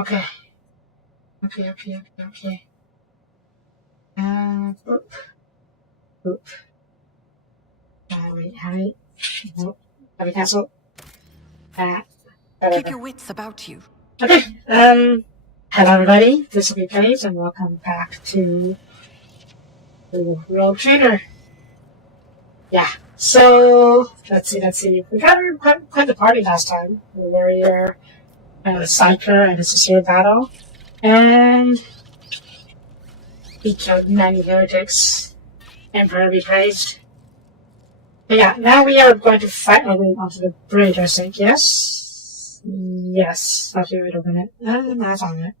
Okay. Okay. Oop. Oop. Wait. Nope. Have we canceled? Keep your wits about you. Okay. Hello everybody. This is WH40k, and welcome back to the Rogue Trainer. Yeah. So let's see. We had quite the party last time. The warrior, the psyker, and the sincere battle, and we killed 90 heretics. Emperor be praised. But yeah, now we are going to fight our way onto the bridge, I think. Yes. Let's do it. Open it. That's on it.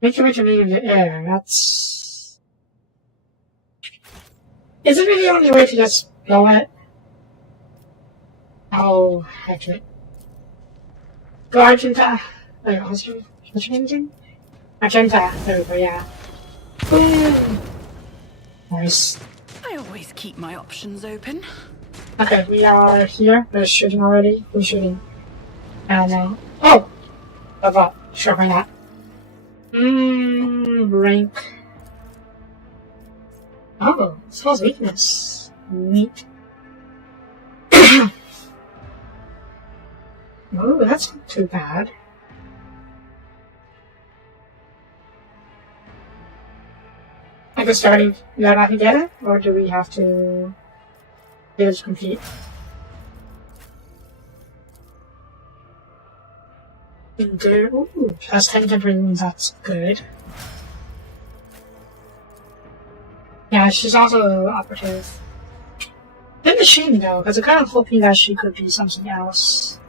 Make your way to me in the air. That's. Is it really the only way to just blow it? Oh, heck it. Go Argenta. Wait, what's your name again? Argenta. There we go, yeah. Boom! Nice. I always keep my options open. Okay, we are here. We're shooting already. Who's shooting? I don't know. Oh! Level. Sure, why not? Rank. Oh, spells weakness. Neat. Oh, that's not too bad. I guess starting, you have to get it? Or do we have to get it complete? Ooh, plus 10 temporary wounds, that's good. Yeah, she's also operative. Bit of a shame though, because I'm kind of hoping that she could be something else.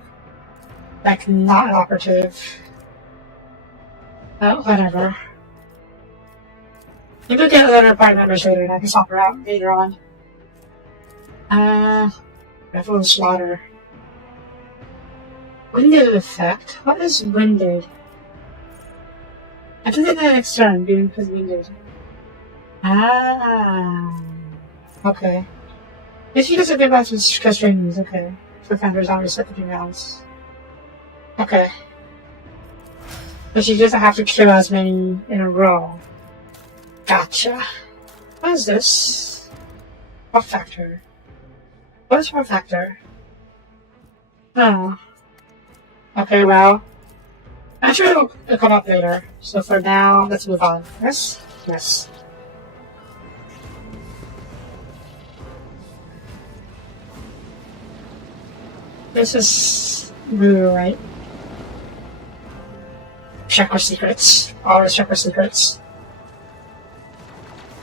Like, not operative. Oh, whatever. Maybe we'll get other party members later and I can swap her out later on. Rifle and slaughter. Winded effect? What is winded? I think it's the next turn, being because winded. Okay. If she does a bit about strings, okay. For founders on reset 15 rounds. Okay. But she doesn't have to kill as many in a row. Gotcha. What is this? What factor? What is what factor? Oh. Okay, well. I'm sure it'll come up later. So for now, let's move on. Yes? Yes. This is blue, right? Check our secrets. Always check our secrets.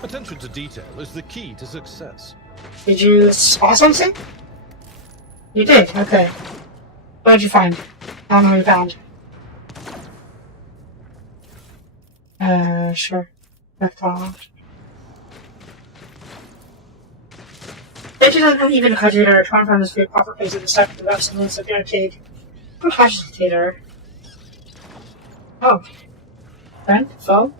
Attention to detail is the key to success. Did you spot something? You did? Okay. What did you find? I don't know what you found. Sure. That's all. Bitches and even a cogitator trying to find this proper place in the stuff of the reps and links of the arcade. I'm a cogitator. Oh. Friend? Foe?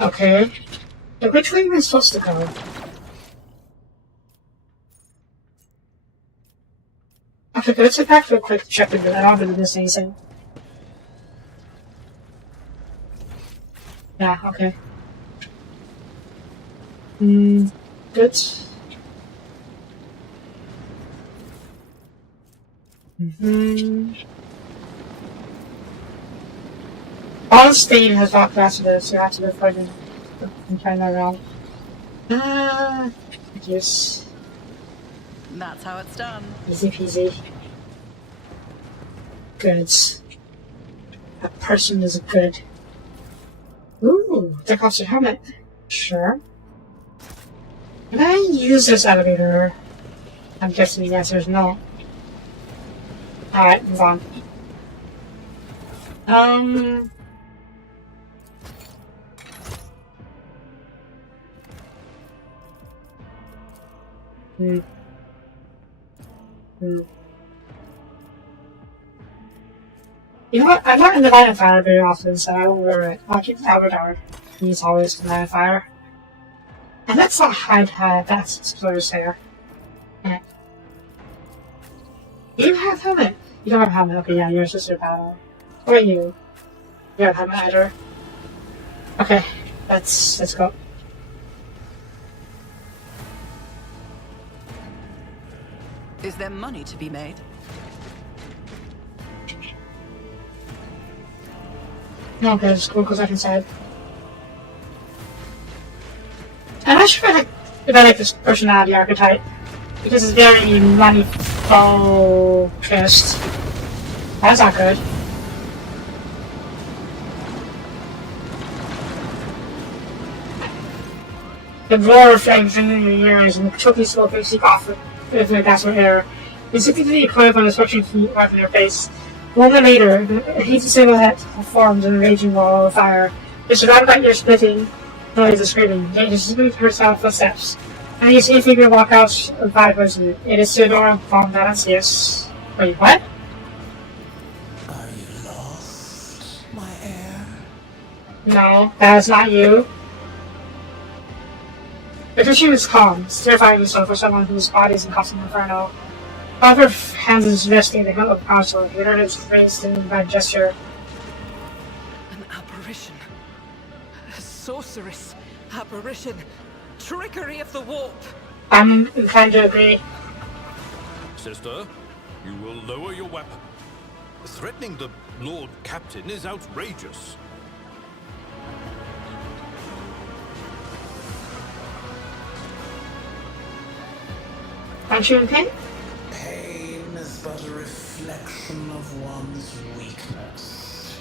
Okay. But which way am I supposed to go? Okay, let's get back for a quick check into that. I don't really miss anything. Yeah, okay. Good. All State has rock faster, so you have to go further and turn that around. Yes. That's how it's done. Easy peasy. Goods. That person is good. Ooh, take off your helmet. Sure. Can I use this elevator? I'm guessing the answer is no. Alright, move on. You know what? I'm not in the line of fire very often, so I won't wear it. I'll keep the Albert. He's always in the line of fire. And let's not hide that explorer's hair. You don't have a helmet. Okay, yeah, you're a sister battle. What about you? You have a helmet either. Okay, let's go. Is there money to be made? No, okay, it's cool, goes back inside. I'm not sure if I like this personality archetype. Because it's very money focused. That's not good. The roar of flames in your ears and the choky smoke makes you cough with a gas or air. You simply coil on a scorching heat right in your face. A moment later, a hazy silhouette forms in a raging wall of fire. You're surrounded by ear splitting noise of screaming. You just move her sound footsteps. And you see a figure walk out of towards you. It is Theodora von Valancius. Wait, what? Are you lost, my heir? No, that is not you. Because she was calm, terrifying herself for someone whose body is in constant inferno. One of her hands is resting the hilt of counsel, the other is raised in by gesture. An apparition. A sorceress. Apparition. Trickery of the warp. I'm inclined to agree. Sister, you will lower your weapon. Threatening the Lord Captain is outrageous. Aren't you in pain? Pain is but a reflection of one's weakness.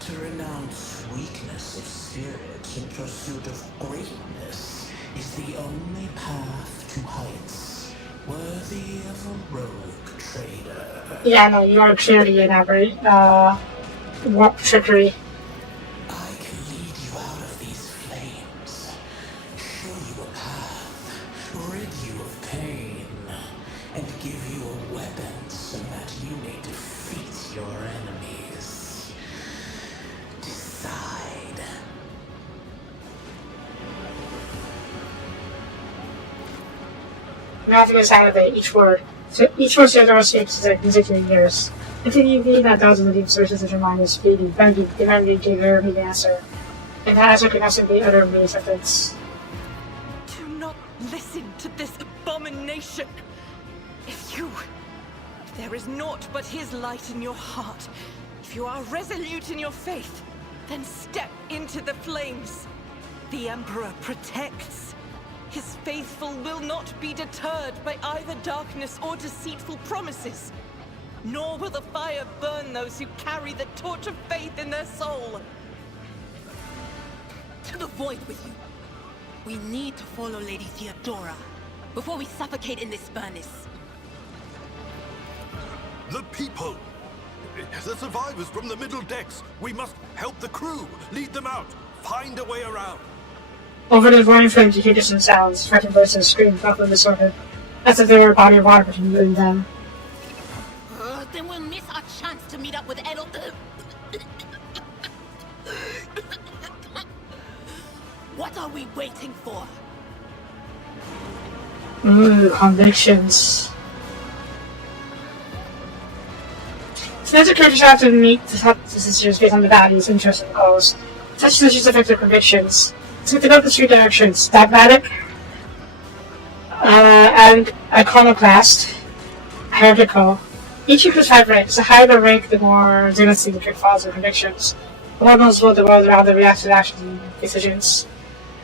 To renounce weakness of spirit in pursuit of greatness is the only path to heights worthy of a rogue trader. Yeah, no, you are clearly an aberration. Warp trickery. I can lead you out of these flames, show you a path, rid you of pain, and give you a weapon so that you may defeat your enemies. Decide. You have to get out of it, each word. So each word Theodora speaks is consecutive years. Until you read that thousands of deep sources of your mind is speeding, begging, demanding to give every answer. And that answer can also be utterly acceptance. Do not listen to this abomination. If there is naught but his light in your heart, if you are resolute in your faith, then step into the flames. The Emperor protects. His faithful will not be deterred by either darkness or deceitful promises. Nor will the fire burn those who carry the torch of faith in their soul. To the void with you. We need to follow Lady Theodora before we suffocate in this furnace. The people! The survivors from the middle decks! We must help the crew! Lead them out! Find a way around! Over the roaring flames you hear distant sounds, frightened voices scream, muffled and distorted, as if there were a body of water between you and them. Then we'll miss our chance to meet up with Edel. What are we waiting for? Ooh, convictions. So as a character you have to meet the decisions based on the values, interests, and goals. Such decisions affect their convictions. So to go the three directions, dogmatic, and iconoclast, heretical. Each includes 5 ranks. The higher the rank, the more zealously the trick follows their convictions. The more knows what the world around them reacts to actions and decisions.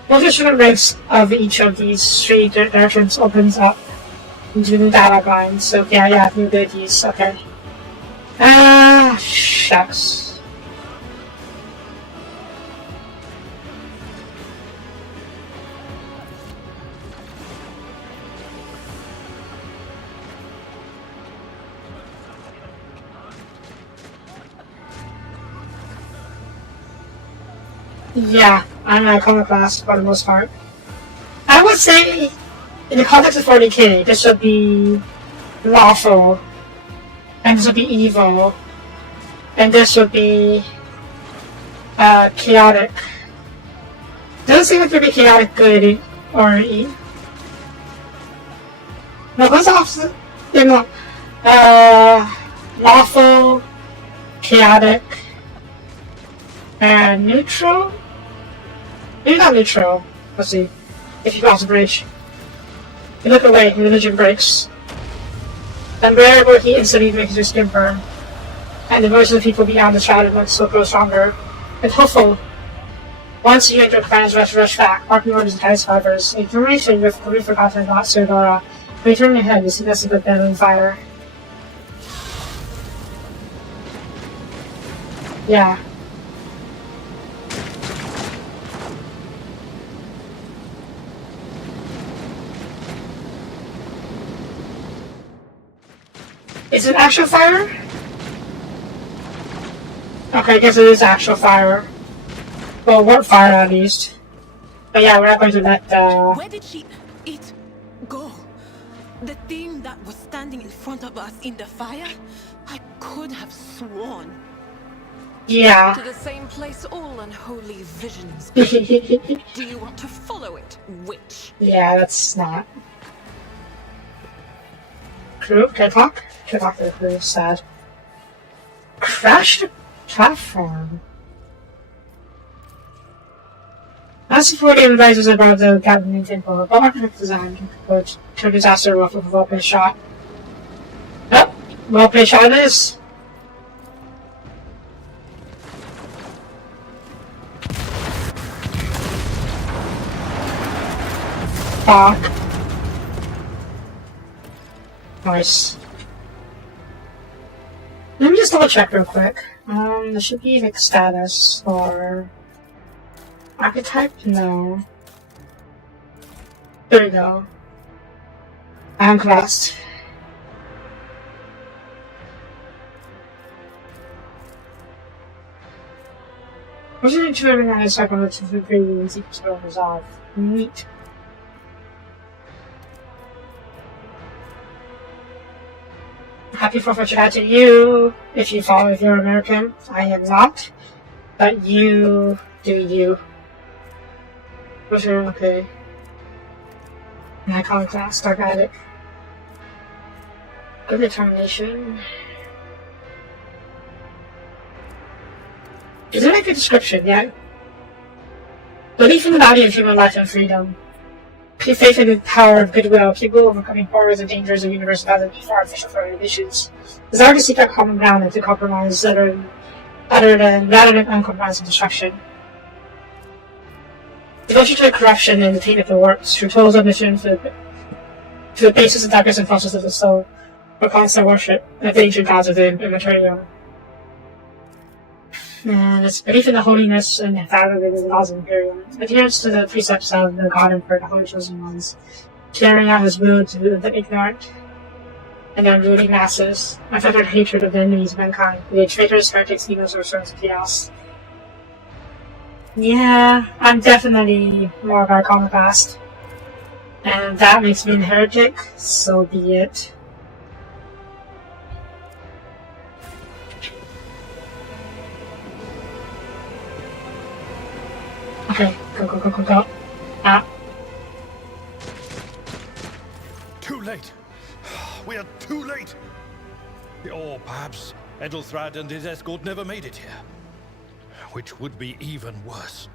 Both the different ranks of each of these 3 directions opens up into new dialogue lines. So yeah, new abilities, okay. Shucks. Yeah, I'm an iconoclast for the most part. I would say, in the context of 40k, this would be lawful, and this would be evil, and this would be chaotic. Doesn't seem like to be chaotic good or evil. No, what's opposite? Yeah, no. lawful, chaotic, and neutral? Maybe not neutral. Let's see. If you cross a bridge. You look away, religion breaks. Unbearable heat instantly makes your skin burn. And the voices of people beyond the shadow will still grow stronger. It's hopeful. Once you enter Planet's rush back, marking orders and tightest fibers. A formation with the forgotten not Serdara. When you turn your head, you see nothing but them on fire. Yeah. Is it actual fire? Okay, I guess it is actual fire. Well, warp fire at least. But yeah, we're not going to let Where did it go? The thing that was standing in front of us in the fire? I could have sworn. Yeah. To the same place all unholy visions. Yeah, Do you want to follow it, witch? that's not. Crew, can I talk? Can I talk to the crew? Sad. Crashed platform. As supporting advisors about the governing temple, but architect design could turn disaster off with a well-placed shot. Yep, well-placed shot it is. Fuck. Nice. Let me just double check real quick. There should be like status or archetype? No. There we go. I'm classed. What's your intuitive and psychological degree and secret resolve? Neat. Happy 4th of July to you, if you're American. I am not. But you do you. For sure, okay. An iconoclast, dark addict. Good determination. Is there like a description? Yeah. Belief in the value of human life and freedom. Faith in the power of goodwill, people overcoming horrors and dangers of universe rather than artificial prohibitions. Desire to seek out common ground and to compromise rather than uncompromising destruction. Devotion to corruption and the taint of the works, through total submission to the basis of darkness and process of the soul, for constant worship of the ancient gods of the immaterial. And it's belief in the holiness and value of the laws of Imperium. Adherence to the precepts of the God Emperor, the Holy Chosen Ones. Carrying out his will to the ignorant and the unruly masses. Unfettered hatred of the enemies of mankind. The traitors, heretics, demons, or servants of chaos. Yeah, I'm definitely more of our iconoclast. And that makes me a heretic, so be it. Okay, go. Ah. Too late. We are too late. Or perhaps Edelthrad and his escort never made it here. Which would be even worse.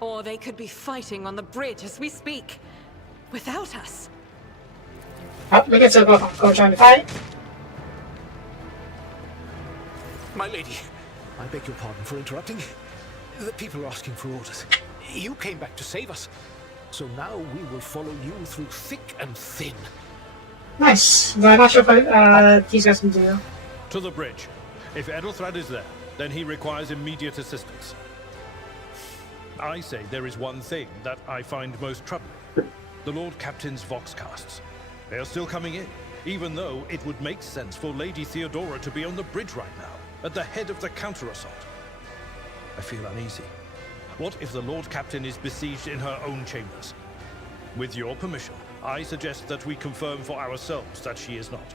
Or they could be fighting on the bridge as we speak. Without us. Oh, we can still go join the fight. My lady, I beg your pardon for interrupting. The people are asking for orders. You came back to save us. So now we will follow you through thick and thin. Nice. But I'm not sure what these guys can do. To the bridge. If Edelthrad is there, then he requires immediate assistance. I say there is one thing that I find most troubling. The Lord Captain's Voxcasts. They are still coming in, even though it would make sense for Lady Theodora to be on the bridge right now, at the head of the counter-assault. I feel uneasy. What if the Lord Captain is besieged in her own chambers? With your permission, I suggest that we confirm for ourselves that she is not.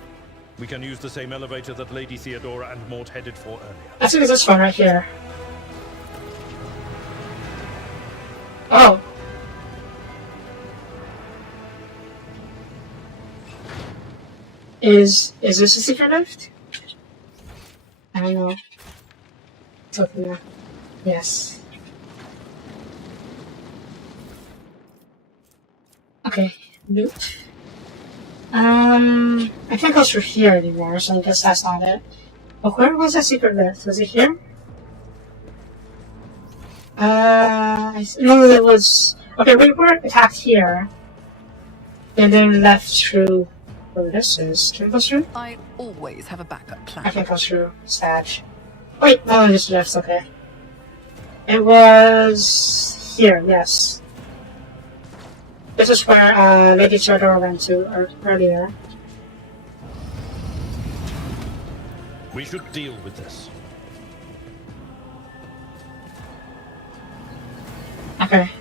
We can use the same elevator that Lady Theodora and Maud headed for earlier. I think it's this one right here. Oh. Is this a secret lift? I don't know. It's open now. Yes. Okay, loot. I can't go through here anymore, so I guess that's not it. But where was that secret lift? Was it here? No, it was... Okay, we were attacked here. And then left through... where this is. Can we go through? I always have a backup plan. I can't go through. Sad. Wait, no, it just left, okay. It was... here, yes. This is where Lady Theodora went to earlier. We should deal with this. Okay.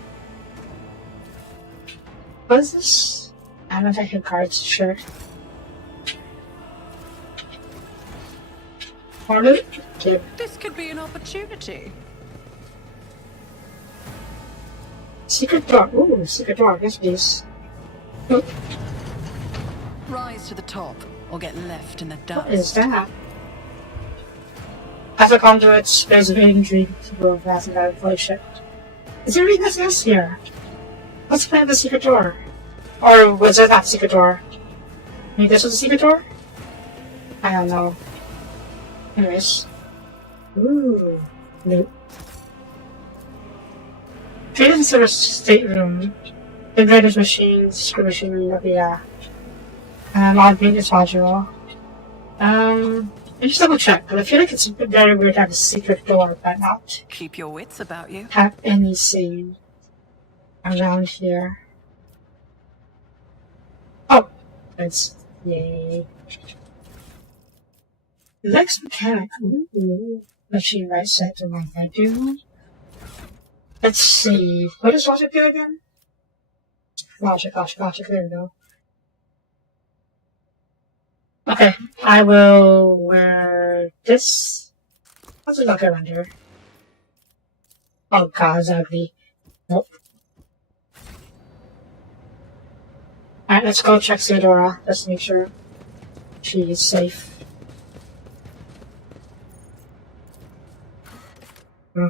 What is this? I don't take your cards, sure. More loot? Okay. This could be an opportunity. Secret door. Ooh, secret door. Yes, please. Oh, Rise to the top, or get left in the dust. what is that? As a conduit, space of intrigue to grow fast and out of bullshit. Is there anything else here? Let's play the secret door. Or was it that secret door? Maybe this was a secret door? I don't know. Anyways. Ooh. Loot. Treated sort of stateroom. Inverters machines, screw machinery, yeah. Odd maintenance module. Just double check, but I feel like it's very weird to have a secret door, but not Keep your wits about you. have anything around here. Oh, it's yay. Next mechanic. Ooh. Machine right set to like I do. Let's see. What does logic do again? Logic. There we go. Okay, I will wear this. What's it look around here? Oh god, it's ugly. Nope. Alright, let's go check Theodora. Let's make sure she is safe.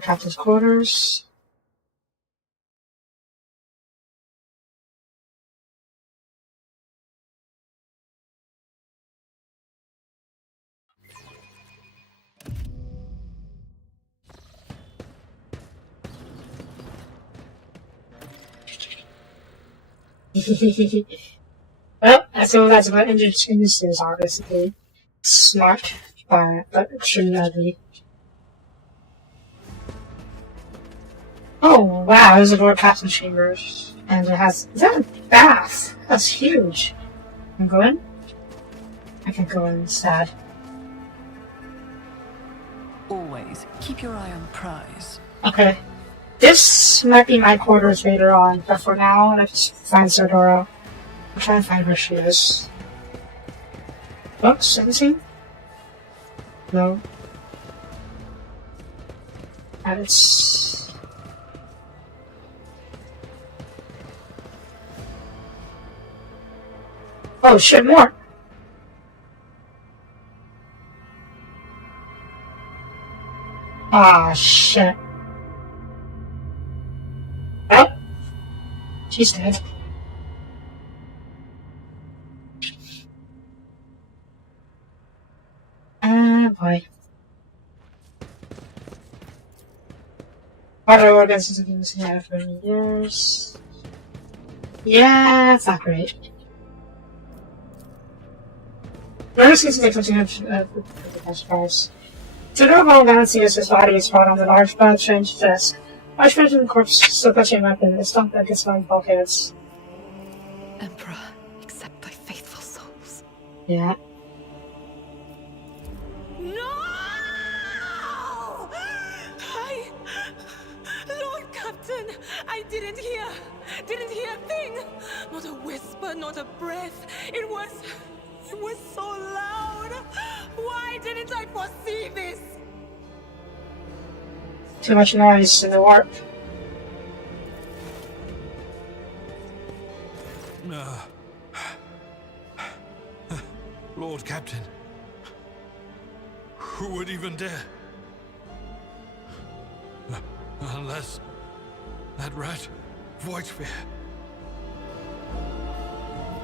Captain's quarters. Well, that's all that's about industries are basically smart, but extremely ugly. Oh wow, there's a door past the chambers, and it has. Is that a bath? That's huge. Can I go in? I can go in. Sad. Always keep your eye on the prize. Okay. This might be my quarters later on, but for now, let's find Theodora. I'm trying to find where she is. Oh, 17? No. And it's... Oh shit, more! Ah, shit. Well, she's dead. Boy. Water organs has been missing out for many years. Yeah, it's not great. Murder seems to take something of the best price. To know how balancing is his body is brought on the large blood change desk. Large vision corpse still clutching a weapon. It's not like it's flying bulkheads. Emperor, accept thy faithful souls. Yeah. No! Lord Captain, I didn't hear a thing. Not a whisper, not a breath. It was so loud. Why didn't I foresee this? Too much noise in the warp. Lord Who would even dare? Unless that rat, Voidsphere.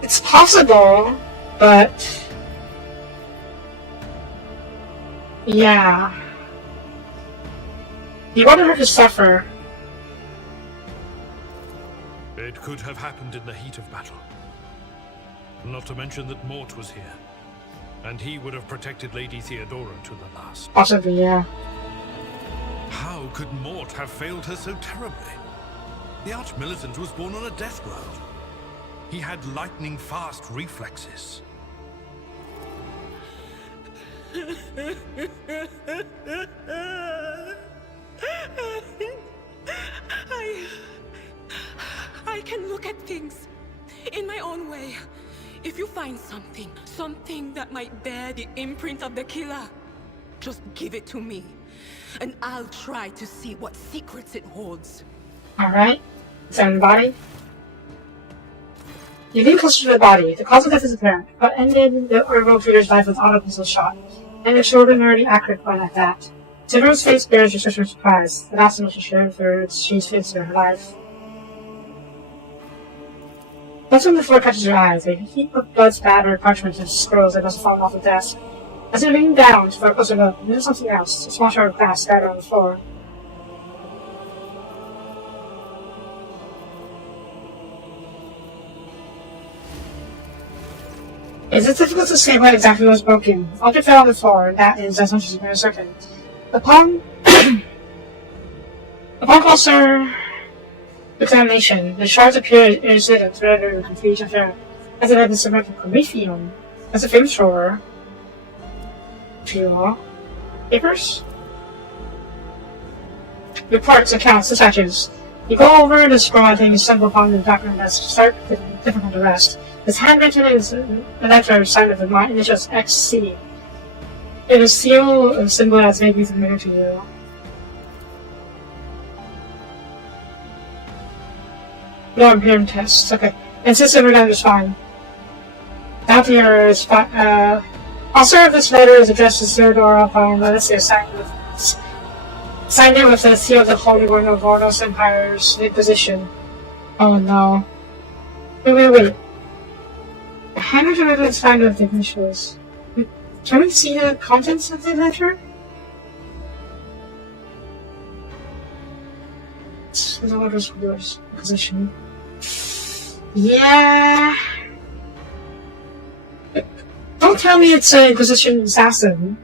It's possible, but yeah. You wanted her to suffer. It could have happened in the heat of battle. Not to mention that Mort was here. And he would have protected Lady Theodora to the last. Possibly, yeah. How could Mort have failed her so terribly? The Arch-Militant was born on a death world. He had lightning-fast reflexes. I can look at things in my own way. If you find something that might bear the imprint of the killer, just give it to me, and I'll try to see what secrets it holds. Alright. Examine the body. You lean closer to the body. The cause of death is apparent, but ended the Rogue Trader's life with auto pistol shot, and extraordinarily accurate one at that. Theodora's face bears expression of surprise. The last emotion she ever she's faced in her life. Blood on the floor catches your eyes. A heap of blood spattered parchment and scrolls that must have fallen off the desk. As you lean down for a closer look, there's something else. A small shard of glass scattered on the floor. It is difficult to say what exactly was broken. The object fell on the floor, and that is as much as you can certain. Upon closer examination, the shards appear innocent and threaded with complete affair, as it had been survived from Prometheum, as a famous drawer. Papers? Reports, accounts, dispatches. You go over the scroll and you stumble upon the document that's different from the rest. This handwritten is a letter signed with the initials XC. It is sealed and symbol that's maybe familiar to you. No impairment tests. Okay. Insist every letter is fine. Down to your spot. Also, this letter is addressed to Theodora upon let's say signed in with the seal of the Holy One of Ordos Empire's position. Oh no. Wait. The handwritten letter is signed with the initials. Can we see the contents of the letter? The letter's yours position. Yeah. Don't tell me it's a Inquisition assassin.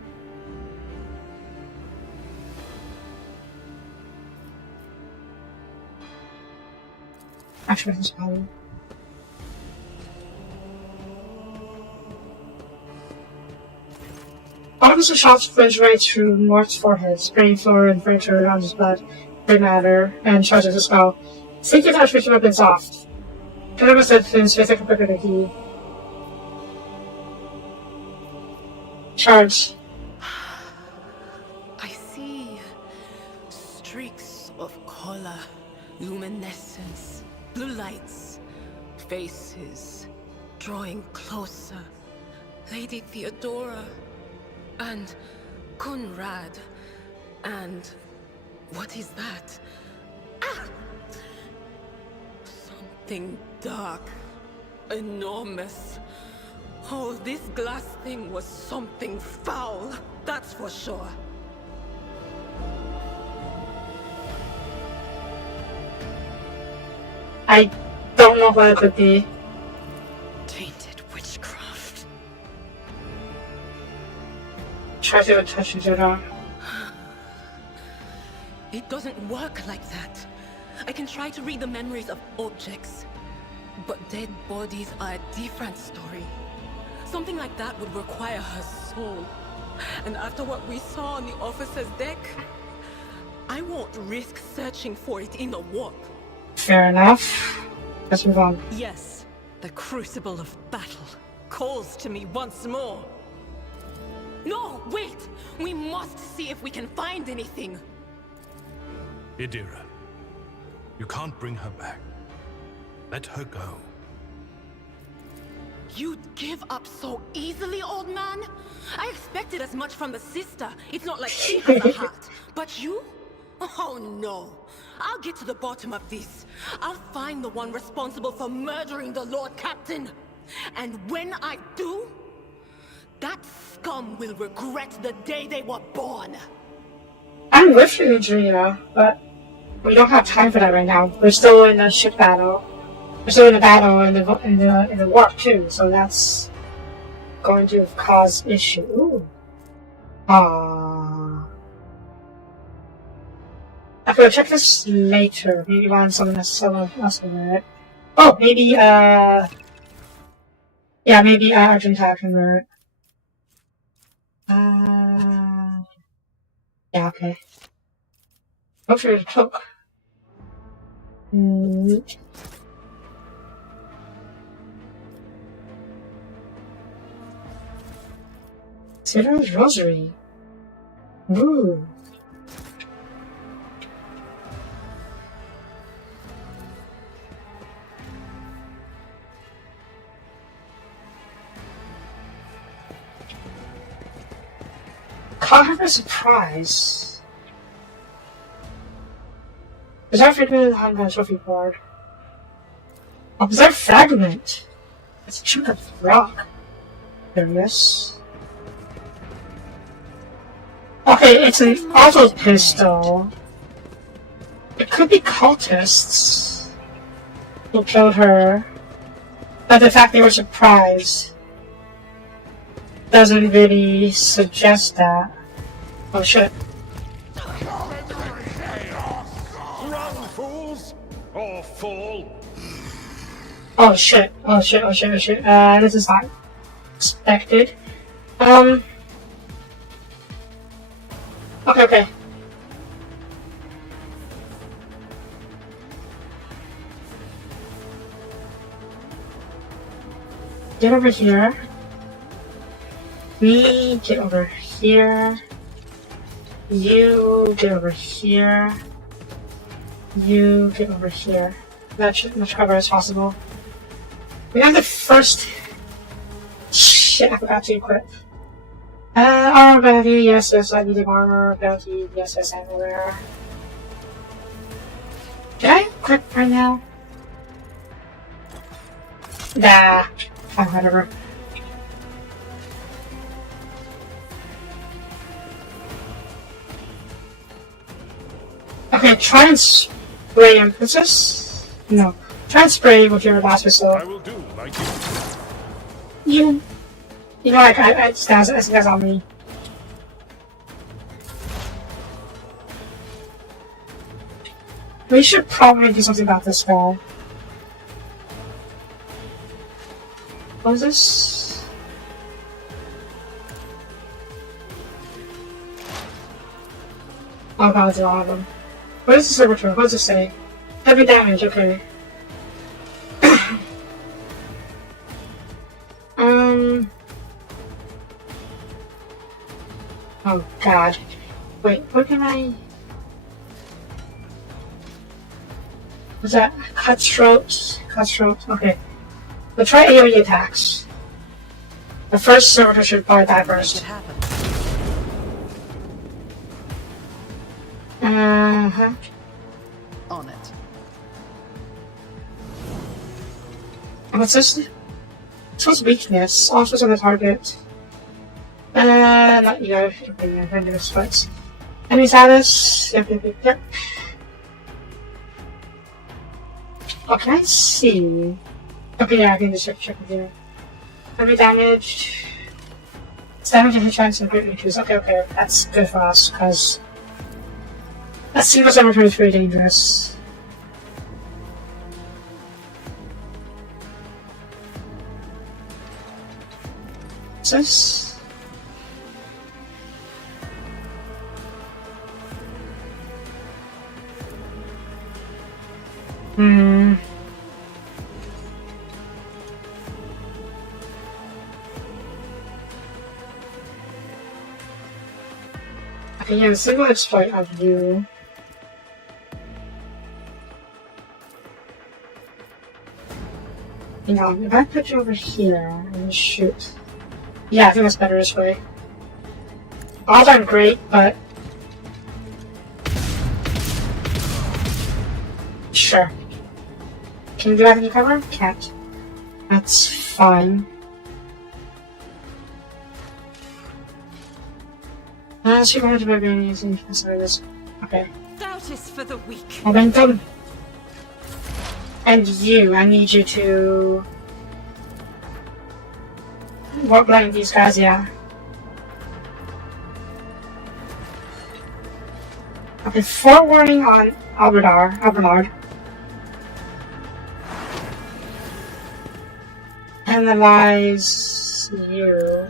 Actually, it's probably. One of the shots flinched right through Mort's forehead, spraying floor and furniture around his blood, gray matter, and charges his skull. Safety touch with weapons off. Killer must have been specific quicker than he. Charge. I see streaks of color, luminescence, blue lights, faces, drawing closer. Lady Theodora, and Conrad, and what is that? Ah! Something dark, enormous. Oh, this glass thing was something foul, that's for sure. I don't know what it could be. Tainted witchcraft. Try to touch it on. It doesn't work like that. I can try to read the memories of objects, but dead bodies are a different story. Something like that would require her soul. And after what we saw on the officer's deck, I won't risk searching for it in the warp. Fair enough. Let's move on. Yes, the crucible of battle calls to me once more. No, wait! We must see if we can find anything. Idira, you can't bring her back. Let her go. You'd give up so easily, old man? I expected as much from the sister. It's not like she has a heart. But you? Oh no. I'll get to the bottom of this. I'll find the one responsible for murdering the Lord Captain. And when I do, that scum will regret the day they were born. I'm with you, Adria, but we don't have time for that right now. We're still in the ship battle. We're still in the battle in the warp too, so that's going to cause issue. Ooh. Okay, we'll check this later. Maybe find something else in it. Oh, maybe yeah, maybe Argentina can learn. Yeah, okay. Hopefully the cloak. Consider's rosary. Ooh. Caught her by surprise. Bizarre fragment on the trophy board. A bizarre fragment. It's a chunk of rock. Curious. Okay, it's an auto pistol. It could be cultists who killed her, but the fact they were surprised doesn't really suggest that. Oh shit. Run, fools! Or fall! Oh shit. Oh shit, oh shit, oh shit. This is not expected. Okay. Get over here. Me, get over here. You, get over here. You, get over here. As much cover as possible. We have the first... Shit, I forgot to equip. Armor ability, yes, I need armor ability, yes, everywhere. Did I equip right now? Nah, fine, whatever. Okay, try and spray Emphasis? No. Try and spray with your last pistol. I will do like you. You know, I think that's on me. We should probably do something about this guy. What is this? Oh god, it's a lot of them. What is the servitor? What does it say? Heavy damage, okay. Oh god. Wait, what can I... Was that cutthroat? Cutthroat, okay. We'll try AoE attacks. The first servitor should fire that first. On it. What's this? This one's weakness. Also on the target. Not you. Okay, I'm this fight. Enemy status. Yep. Oh, can I see? Okay, yeah, I can just check here. Enemy damage. It's damage and hit chance and great weakness. Okay, that's good for us, because that single cemetery is very dangerous. What's this? Okay, yeah, single exploit of you. Hang on, if I put you over here and shoot. Yeah, I think that's better this way. Odds aren't great, but sure. Can you do that in cover? Can't. That's fine. She wanted to be using this. Okay. Doubt is for the weak. Momentum. And you, I need you to work like these guys, yeah. Okay, forewarning on Albernard. Analyze you.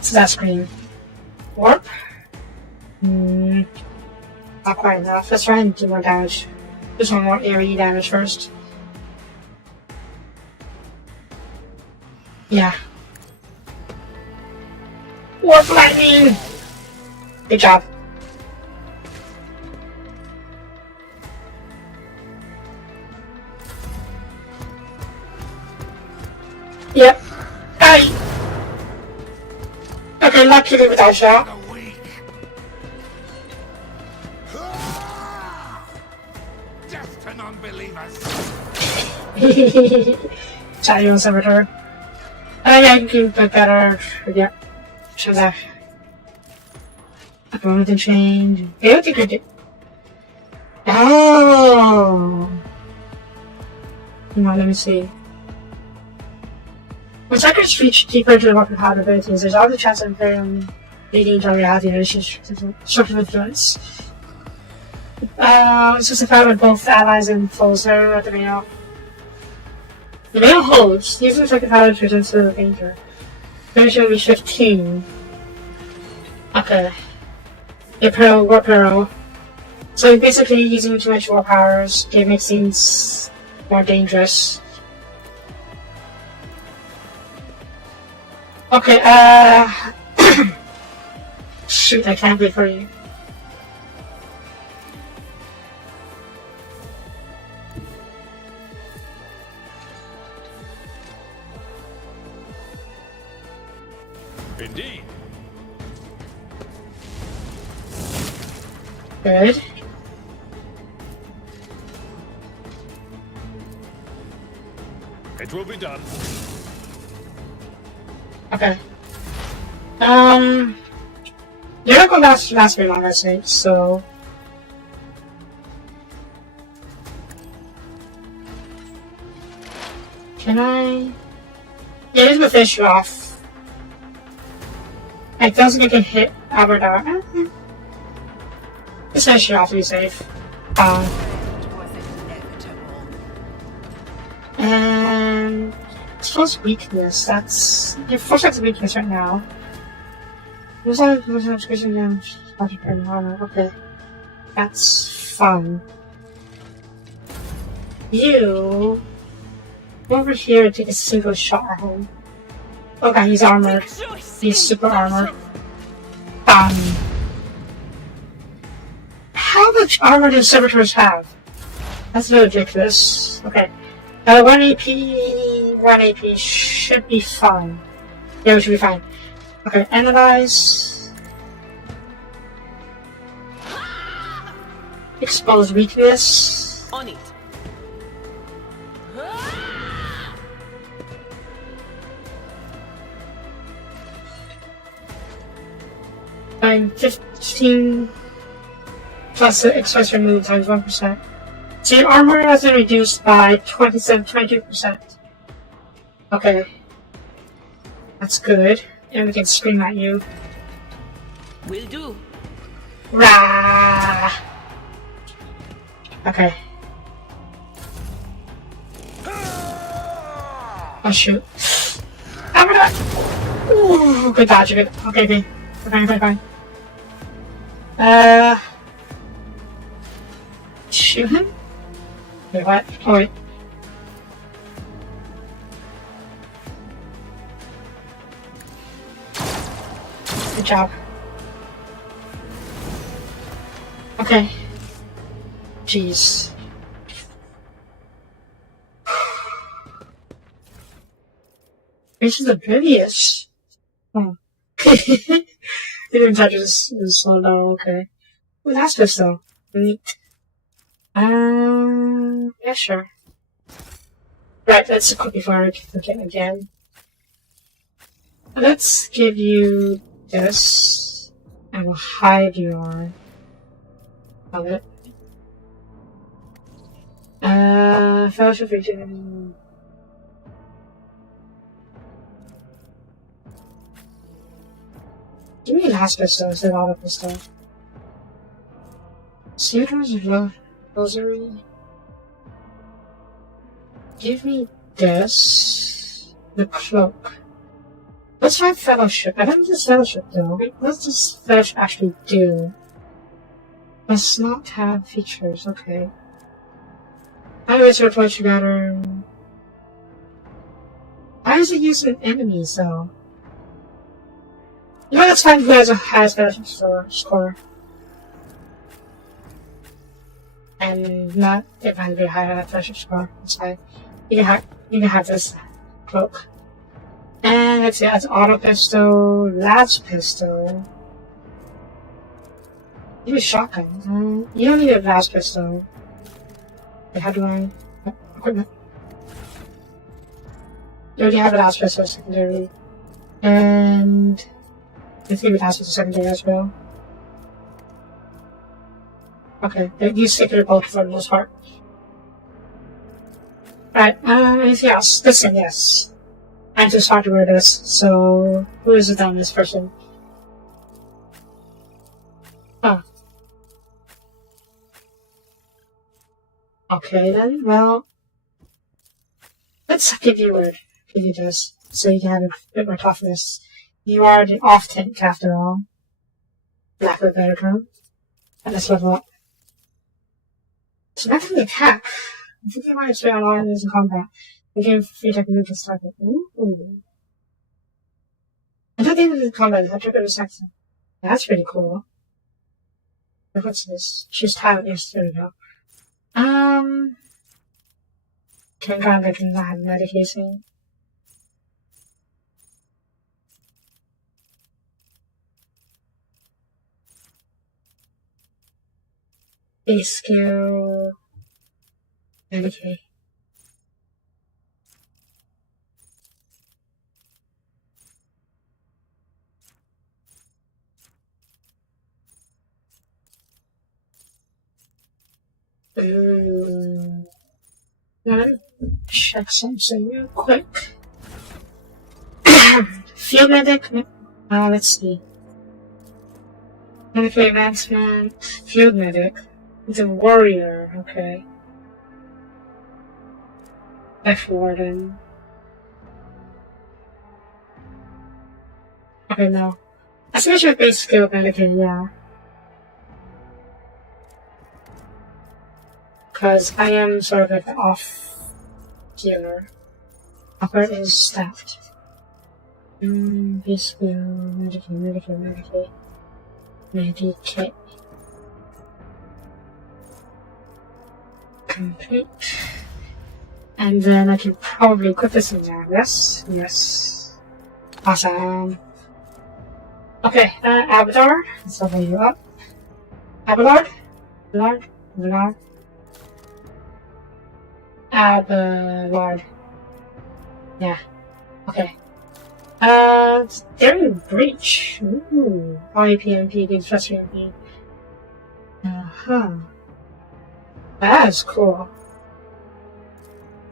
So that screen. Warp? Not quite enough. Let's try and do more damage. Just one more AoE damage first. Yeah. Warp lightning! Good job. Yep. Aye. Okay, luckily without shot. Just to non-believers. Sorry, on servitor. I can keep it better. Yeah. Show that. I don't want to change. Oh. Come on, let me see. When suckers reach deeper into the weapon power abilities, there's always a chance of them leading to a reality and structural influence. It's just a fight with both allies and foes. Never let the mail. The mail holds. These are second power presents to the danger. Finish will be 15. Okay. War Pearl. So basically using too much war powers, it makes things more dangerous. Okay, shoot, I can't wait for you. Indeed. Good. It will be done. Okay. You're not gonna last very long, I think, so. Can I? Yeah, just gonna finish you off. It doesn't make a hit Aberdar. Just finish you off to be safe. And First weakness, that's your first weakness right now. Okay. That's fun. You over here take a single shot at him. Okay, he's armored. He's super armored. How much armor do servitors have? That's very ridiculous. Okay. 1 AP should be fine. Yeah, we should be fine. Okay, analyze. Expose weakness. On it. I'm 15 plus the express remove times 1%. So your armor has been reduced by 22%. Okay. That's good. And we can scream at you. Will do. Rah! Okay. Oh shoot. I'm gonna... Ooh, good dodge, good. Okay. Fine. Shoot him? Wait, what? Oh, wait. Good job. Okay. Jeez. This is oblivious. Oh. Didn't touch this so low, okay. Ooh, that's good though. Neat. Yeah, sure. Right, let's equip before I forget again. Let's give you this, and we'll hide your helmet. Fellowship region. Give me last pistol instead of auto pistol. Suitors rosary. Give me this. The cloak. Let's try fellowship. I don't know this fellowship though. What does this fellowship actually do? Must not have features, okay. Anyways, your approach together. Why is it used in enemies though? You know, let's find who has a highest fellowship score. And not if I have a higher fellowship score. That's fine. You can have this cloak. And let's see, that's auto pistol, last pistol. Maybe shotgun. You don't need a last pistol. Wait, how do I equipment? You already have a last pistol secondary. And I think it has pistol secondary as well. Okay, you stick to both for the most part. Right, anything else? Listen, yes. I'm just hard to wear this, so who is it on this person? Oh. Okay then, well, let's give you this, so you can have a bit more toughness. You are the off tank after all. Lack of a better term. And let's level up. So that's the attack. I think you might stay online in combat. We give free technique to start with. Ooh. I don't think this is combat, I took it as section. That's pretty cool. What's this? Choose talent, yes, there we go. Can grab it and have medication. Base skill. Medicate. Gotta check something real quick. Field medic. Let's see. Medical advancement. Field medic. He's a warrior. Okay. F warden. Okay, no. I think I should base skill medicine, yeah. Because I am sort of like an off healer. Upper is staffed. Base skill, medicate. Complete. And then I can probably equip this in there. Yes, yes. Awesome. Okay, Abadar. Let's level you up. Abelard? Abelard? Abelard. Yeah. Okay. Daring Breach. Ooh. REPMP gives plus PMP. That's cool.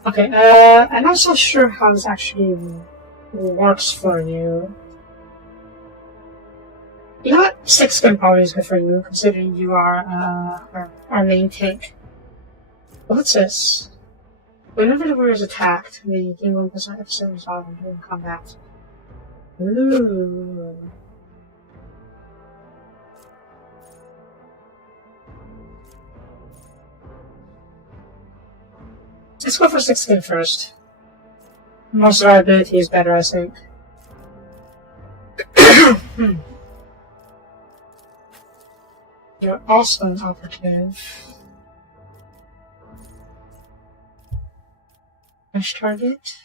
Okay, I'm not so sure how this actually works for you. You know what? 6 gun power is good for you, considering you are our main tank. What's this? Whenever the warrior is attacked, the gain 1% episode resolve during combat. Ooh. Let's go for 6 skin first. Most of our ability is better, I think. You're also an operative. Fresh target.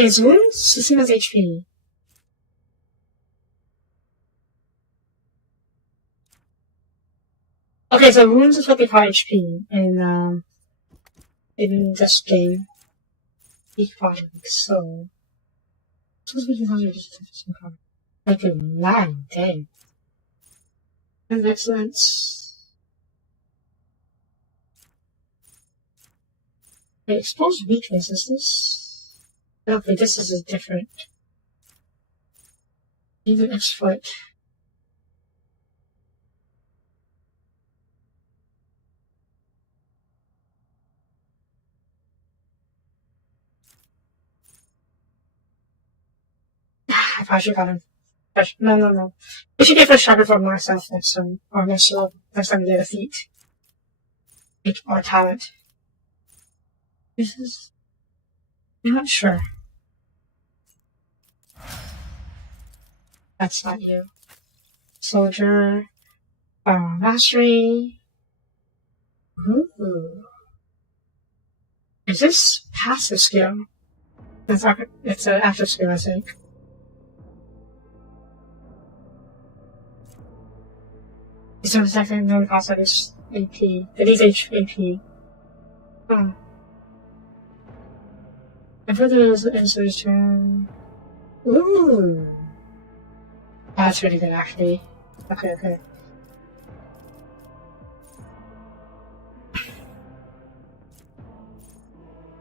wait, his wounds? Let's see his HP. Okay, so wounds is 55 HP in this game. Weak so. Supposed to be 200 just some cover. Like a 9, dang. And excellence. Wait, exposed weakness, is this? Okay, this is a different. Even exploit. I probably should have gotten fresh. No. I should get fresh tracker for myself next time. Or next time we get a feat. Or talent. This is. I'm not sure. That's not you. Soldier. Mastery. Ooh. Is this passive skill? It's an active skill, I think. It's on the second no cost of his AP. It is AP. Oh. And for those answers turn. Ooh. That's really good actually. Okay.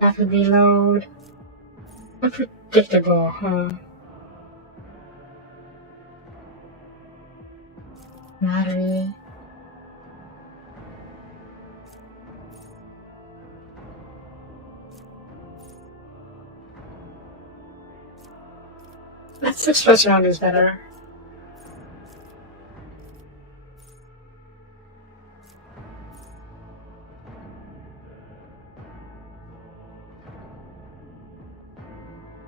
Rapid reload. Unpredictable, huh? Battery. That's 6 plus round is better.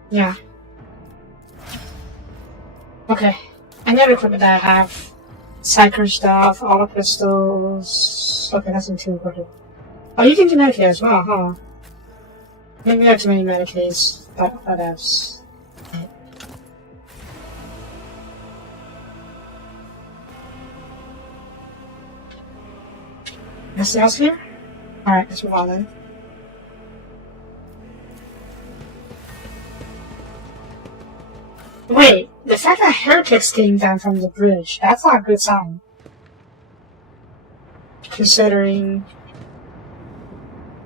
Yeah. Okay. I never equipment that I have. Psycho stuff, all the pistols. Okay, that's too important. Oh, you can do Medicaid as well, huh? Maybe we have too many Medicaids, but that's it. Anything else here? Alright, let's move on then. Wait, the fact that heretics came down from the bridge, that's not a good sign. Considering...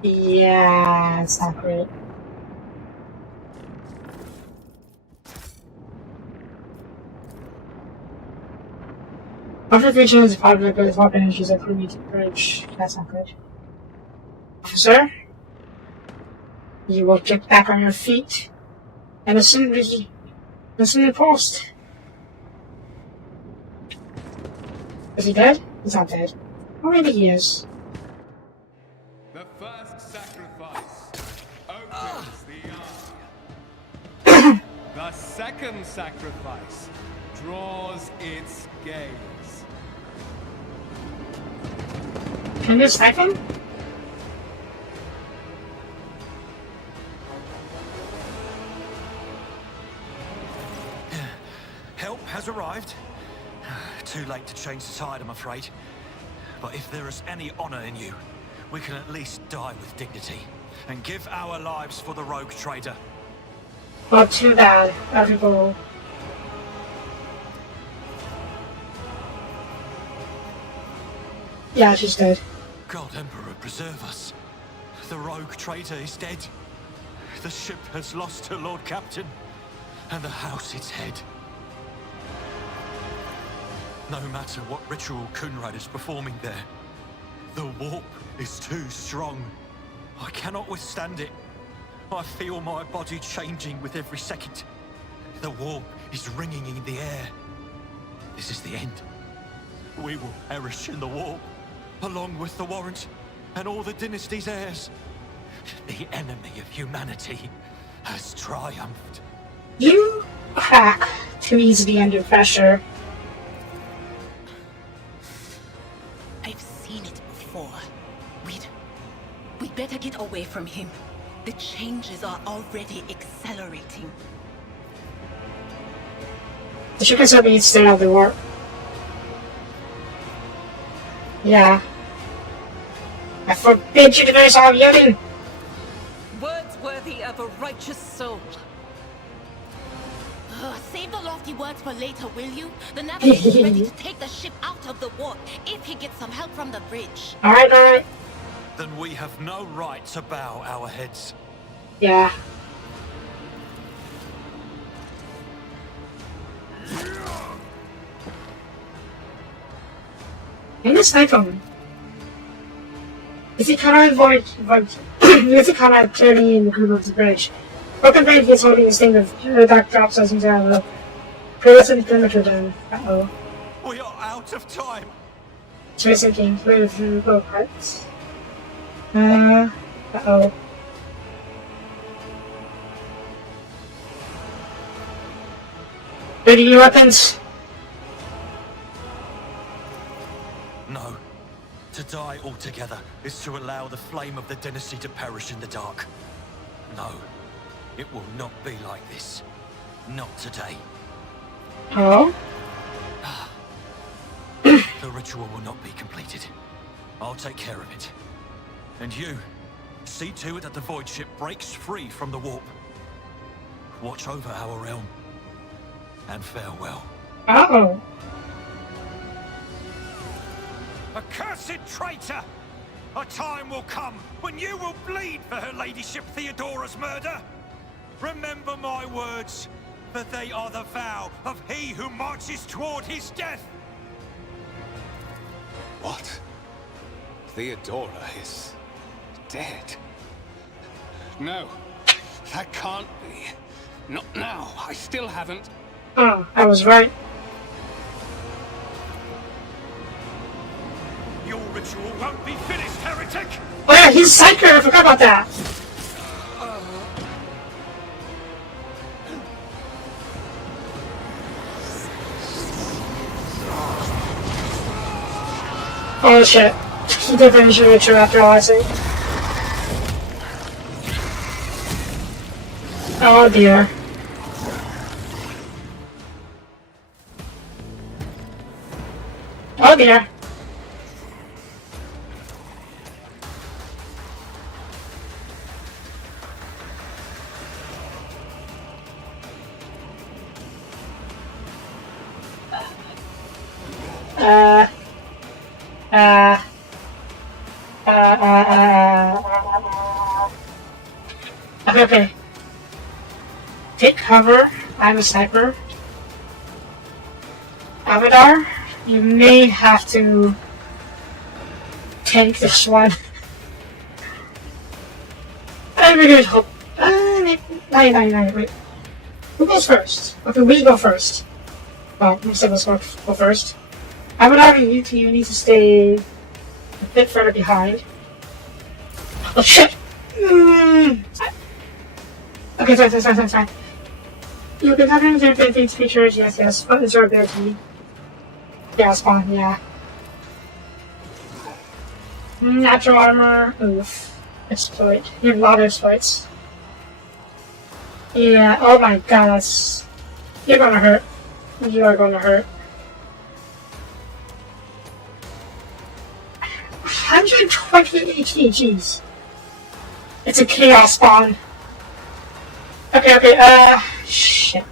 Yeah, it's not great. After 3 changes, 5 liquids, weapon energies are free to the bridge. That's not good. Officer? You will get back on your feet and assume the post. Is he dead? He's not dead. Or maybe he is. The first sacrifice opens the eye. The second sacrifice draws its gaze. Can you second? Help has arrived. Too late to change the tide, I'm afraid. But if there is any honor in you, we can at least die with dignity and give our lives for the rogue trader. Not too bad. Everyone. Yeah, she's dead. God, Emperor, preserve us. The rogue traitor is dead. The ship has lost her Lord Captain, and the house its head. No matter what ritual Kunrad is performing there, the warp is too strong. I cannot withstand it. I feel my body changing with every second. The warp is ringing in the air. This is the end. We will perish in the warp, along with the Warrant and all the dynasty's heirs. The enemy of humanity has triumphed. You crack too easily under pressure. I've seen it before. We'd better get away from him. The changes are already accelerating. The chickens are being stayed out of the war. Yeah. I forbid you to finish all yelling! Words worthy of a righteous soul. Save the lofty words for later, will you? The navigator is ready to take the ship out of the warp if he gets some help from the bridge. Alright, alright. Then we have no right to bow our heads. Yeah. In this iPhone, if you cannot avoid if you cannot clearly in the group of the bridge, broken bridge is holding this thing with dark drops as into a previously perimeter down. Uh-oh. We are out of time. It's missing king with both parts. Uh-oh. Ready your weapons. No. To die altogether is to allow the flame of the dynasty to perish in the dark. No. It will not be like this. Not today. Oh? The ritual will not be completed. I'll take care of it. And you, see to it that the void ship breaks free from the warp. Watch over our realm. And farewell. Uh-oh. Accursed traitor! A time will come when you will bleed for her ladyship Theodora's murder. Remember my words, for they are the vow of he who marches toward his death. What? Theodora is dead? No, that can't be. Not now. I still haven't. Oh, I was right. Your ritual won't be finished, heretic! Oh yeah, he's psycho, I forgot about that. Oh shit. He did finish the ritual after all, I see. Oh dear. Oh dear. Okay. Take cover. I'm a sniper. Amadar, you may have to tank this one. I really hope. Wait. Who goes first? Okay, we go first. Well, most of us go first. Amadar, you need to stay a bit further behind. Oh shit! Okay, fine. You can have their these features, yes. What is your ability? Yeah, spawn, yeah. Natural armor, oof. Exploit. You have a lot of exploits. Yeah, oh my god, you're gonna hurt. You are gonna hurt. 120 AT, jeez. It's a chaos spawn. Okay, shit.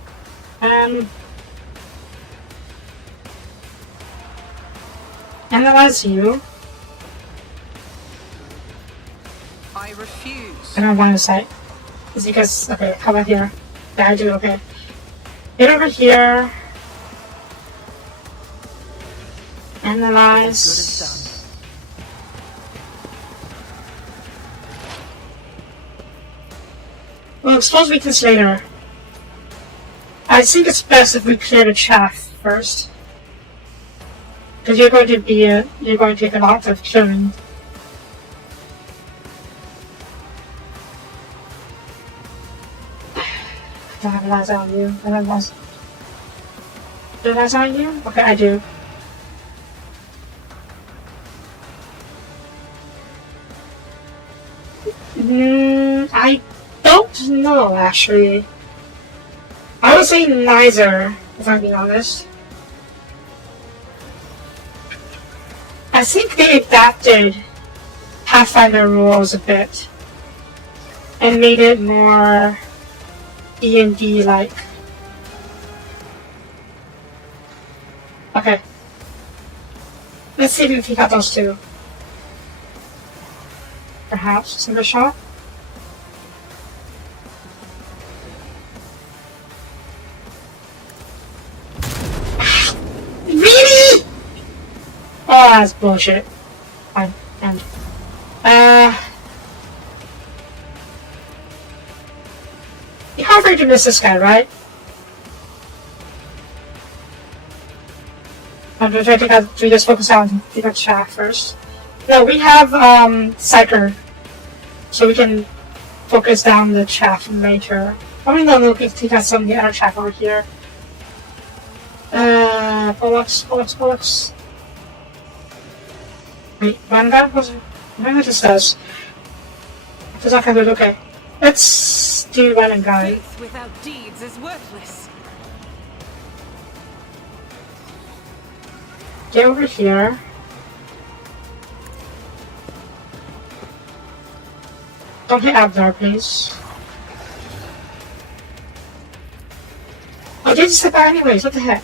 Analyze you. I refuse. I don't want to sight. It's because, okay, how about here? Yeah, I do, okay. Get over here. Analyze. As good as done. We'll expose weakness later. I think it's best if we clear the chaff first. Because you're going to take a lot of killing. Do I have eyes on you? Do I have eyes on you? Okay, I do. I know, actually. I would say neither, if I'm being honest. I think they adapted Pathfinder rules a bit and made it more D&D like. Okay. Let's see if we can got those two. Perhaps single shot. Really? Oh, that's bullshit. Fine. And you have to miss this guy, right? I'm just trying to just focus on the chat first. No, we have Psyker, so we can focus down the chaff later. Probably not looking to take out some of the other chaff over here. Pollux. Wait, Vanga? Vanga just does. Does not count. Okay. Let's do Van and Guy. Faith without deeds is worthless. Get over here. Don't hit Abdar, please. Oh, they just hit that anyways, what the heck?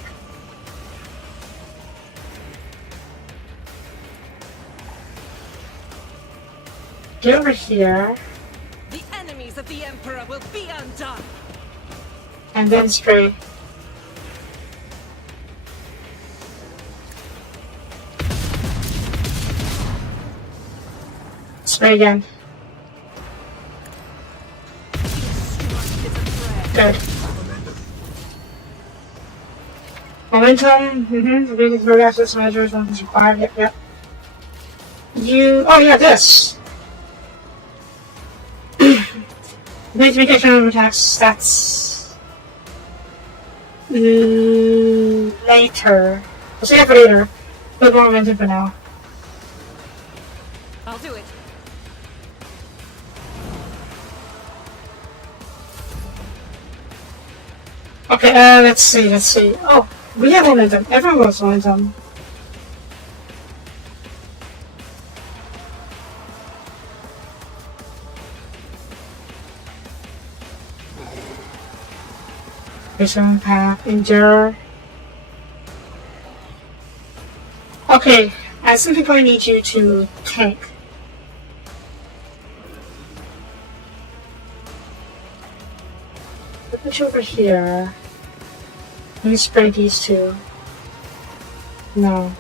Get over here. The enemies of the Emperor will be undone. And then spray. Spray again. Good. Momentum. The biggest bird access measures one is required. Yep. Oh yeah, this. Magnification of attacks. That's later. We'll see that for later. A little more momentum for now. I'll do it. Okay, let's see. Oh, we have momentum. Everyone wants momentum. Vision path, endure. Okay, I simply going to need you to tank. Put you over here. Let me spray these two. No.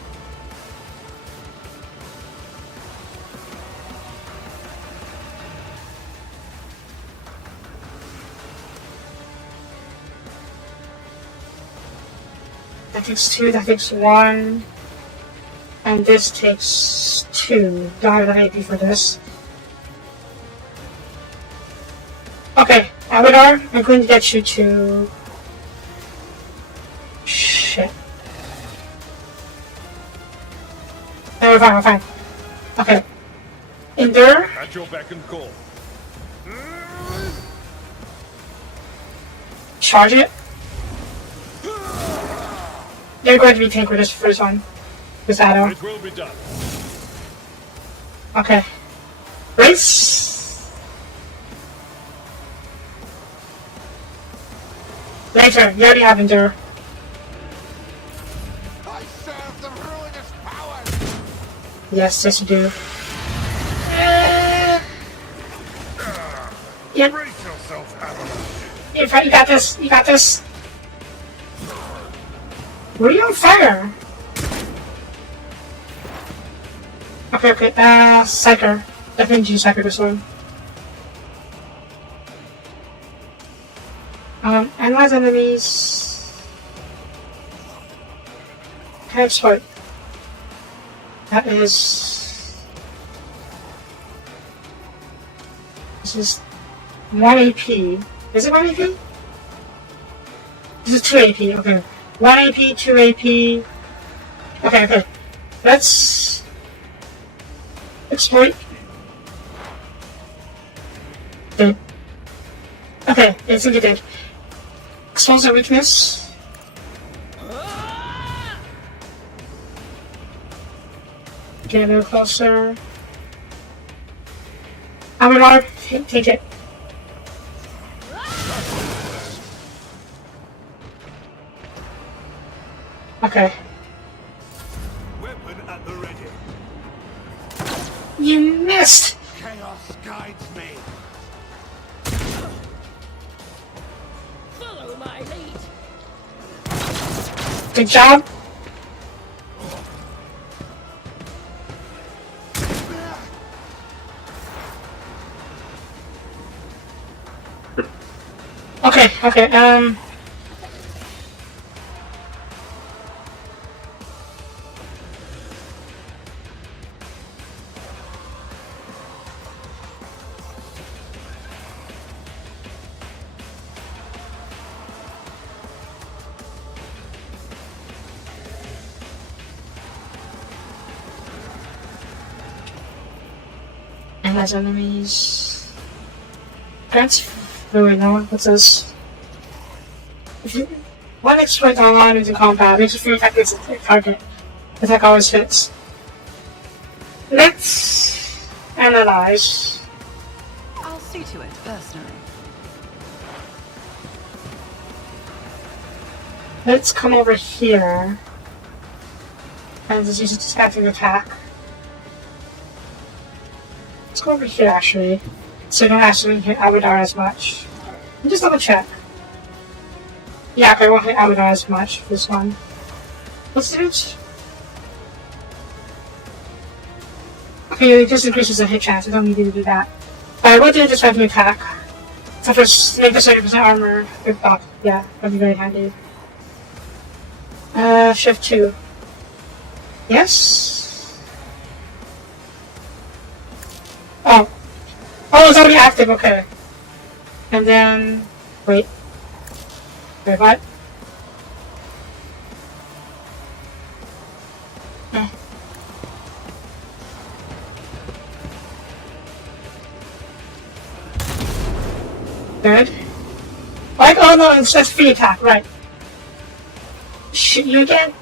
That takes 2, that takes 1. And this takes 2. Don't have enough AP for this. Okay, Abadar, I'm going to get you to... Shit. No, we're fine. Okay. Endure. At your beck and call. Charge it. You're going to be tank with this first one. This Addo. It will be done. Okay. Race. Later. You already have Endure. I serve the ruinous power. Yes, you do. Yep. Brace yourself, Avalanche. You got this. You got this. Were you on fire? Okay. Psyker. Definitely do Psyker this one. Analyze enemies. Can I exploit? That is... This is 1 AP. Is it 1 AP? This is 2 AP, okay. 1 AP, 2 AP. Okay. Let's exploit. Okay. Okay, I think it did. Expose the weakness. Get a little closer. Amador, take it. Okay. Weapon at the ready. You missed! Chaos guides me. Follow my lead. Good job. Okay, and as enemies. Grants. Wait, no, what's this? One exploit online into combat makes a few tactics at target. Attack always hits. Let's analyze. I'll see to it personally. Let's come over here and just use a distracting attack. Let's go over here actually, so you don't actually hit Abadar as much. Just double check. Yeah, okay, I won't hit Abadar as much for this one. Let's do it. Okay, it just increases the hit chance, I don't need you to do that. Alright, we'll do a distracting attack. So first, make the 30% armor with buff. Yeah, that'd be very handy. Shift 2. Yes? Oh, it's already active, okay. And then, wait, what? Good. Like, oh no, it's just free attack, right. Shoot you again?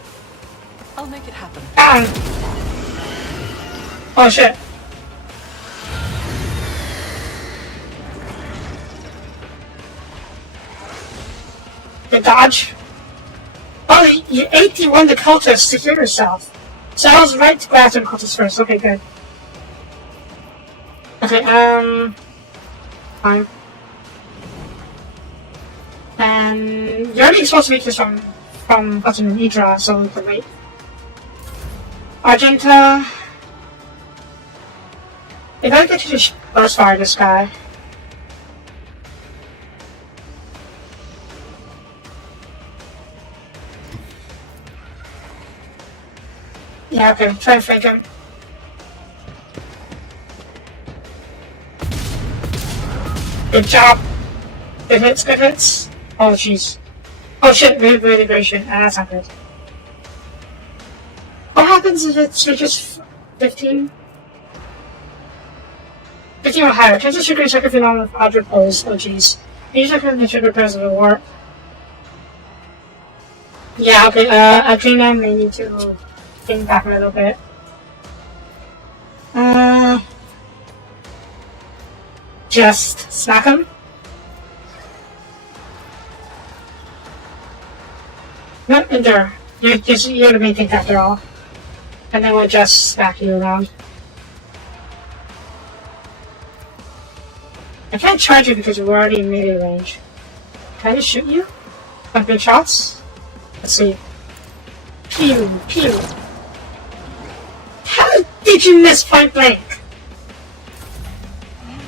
I'll make it happen. Oh shit. The dodge. Oh, you 81 the cultists to heal yourself. So I was right to grab some cultists first. Okay, good. Okay, fine. And you're already supposed to make this from Button and Idra, so we can wait. Argenta. If I get to just burst fire this guy. Yeah, okay, try and fake him. Good job. Good hits, good hits. Oh, jeez. Oh shit, reintegration. That's not good. What happens if it switches 15? 15 or higher. Chances trigger second phenomenon with odd repose. Oh jeez. Usually the trigger pairs of the warp. Yeah, okay, Adrena may need to think back a little bit. Just smack him. No, endure. You're the main thing after all. And then we'll just smack you around. I can't charge you because we're already in melee range. Can I just shoot you? Like big shots? Let's see. Pew! Pew! How did you miss point blank?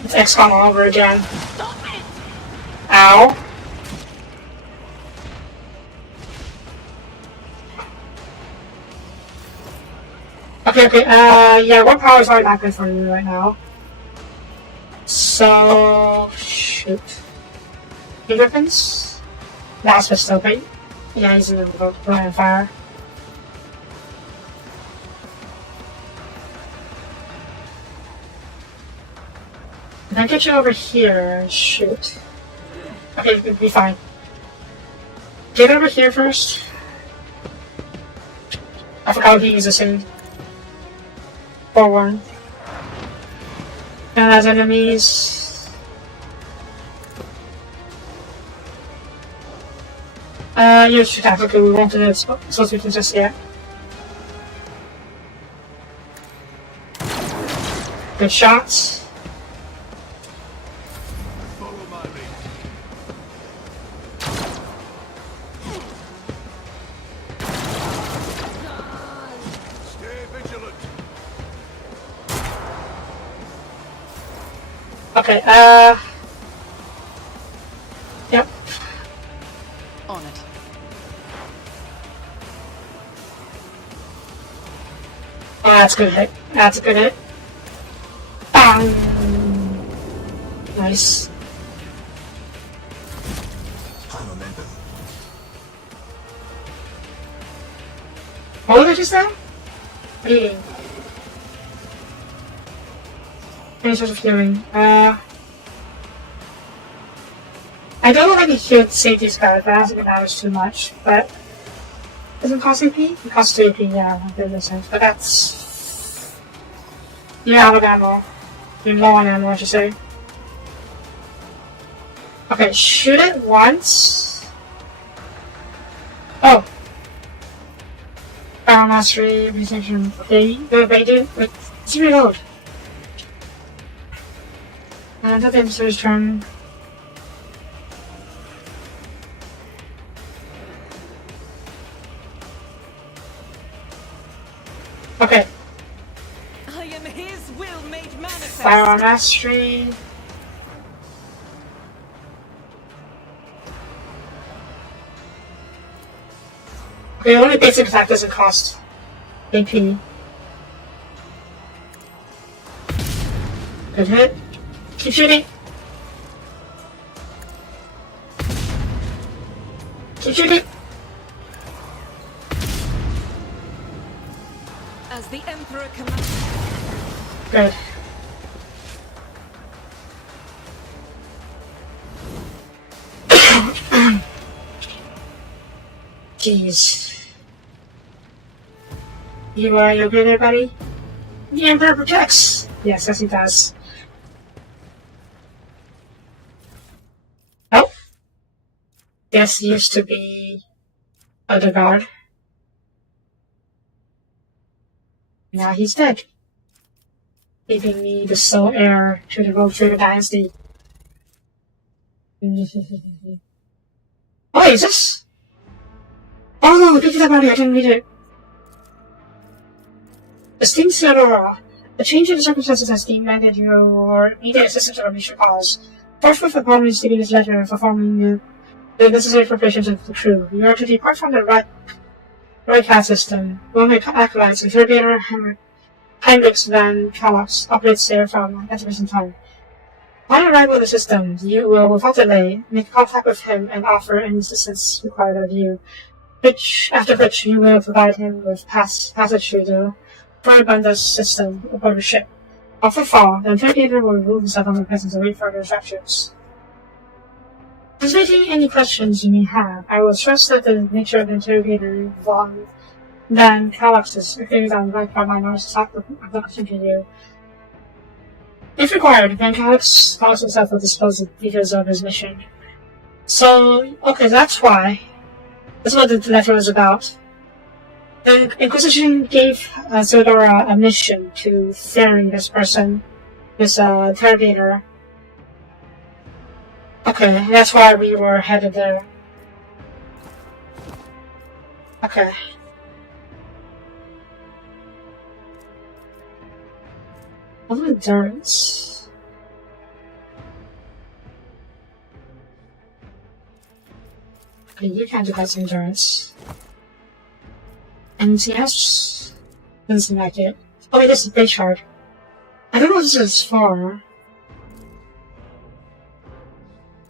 It's XCOM all over again. Ow. Okay, yeah, what power is already not good for you right now? So, shoot. Big weapons? Last pistol, but yeah, he's in the boat, on fire. Then get you over here and shoot. Okay, we'll be fine. Get over here first. I forgot how to use this in forward. And as enemies. You should have to move on to the supposed to be just yet. Good shots. Follow my lead. Stay vigilant. Okay, yep. On it. Oh, that's a good hit. That's a good hit. Bang! Nice. What was I just now? Eating. Any sort of healing. I don't know if I can heal save these guys, but I don't think it matters too much. But doesn't it cost AP? It costs 2 AP, yeah, that makes sense. But that's you're out of ammo. You're low on ammo, I should say. Okay, shoot it once. Oh. Barrel mastery, resection. Okay, wait, dude. Wait, let's reload. And that ends his turn. Okay. I am his will made manifest. Fire mastery. Okay, only basic attack doesn't cost AP. Good hit. Keep shooting. Keep shooting. As the Emperor commands. Good. Jeez. You okay there, buddy? The Emperor protects! Yes, he does. Oh! This used to be a guard. Now he's dead. Leaving me the sole heir to the Rogue Trader dynasty. Oh, is this? Oh no, we picked it up already, I didn't read it. Esteemed Theodora, a change in the circumstances has demanded your immediate assistance on a mission cause. Forthwith upon receiving this letter and performing the necessary preparations of the crew, you are to depart from the right path system. One of my acolytes, Interrogator Heinrichs van Kalox, operates there from at the present time. On arrival of the system, you will, without delay, make contact with him and offer any assistance required of you, after which you will provide him with passage to the Floribunda system aboard the ship. Off the fall, the interrogator will remove himself from the presence and wait for further instructions. Anticipating any questions you may have, I will stress that the nature of the interrogator Van Kalox's appears on the right part of my Norse abduction to you. If required, Van Kalox also himself will disclose the details of his mission. So, okay, that's why. That's what the letter was about. The Inquisition gave Theodora a mission to ferry this person, this interrogator. Okay, that's why we were headed there. Okay. What endurance? Okay, you can't do that endurance. And yes, doesn't seem like it. Oh wait, this is a base shard. I don't know what this is for.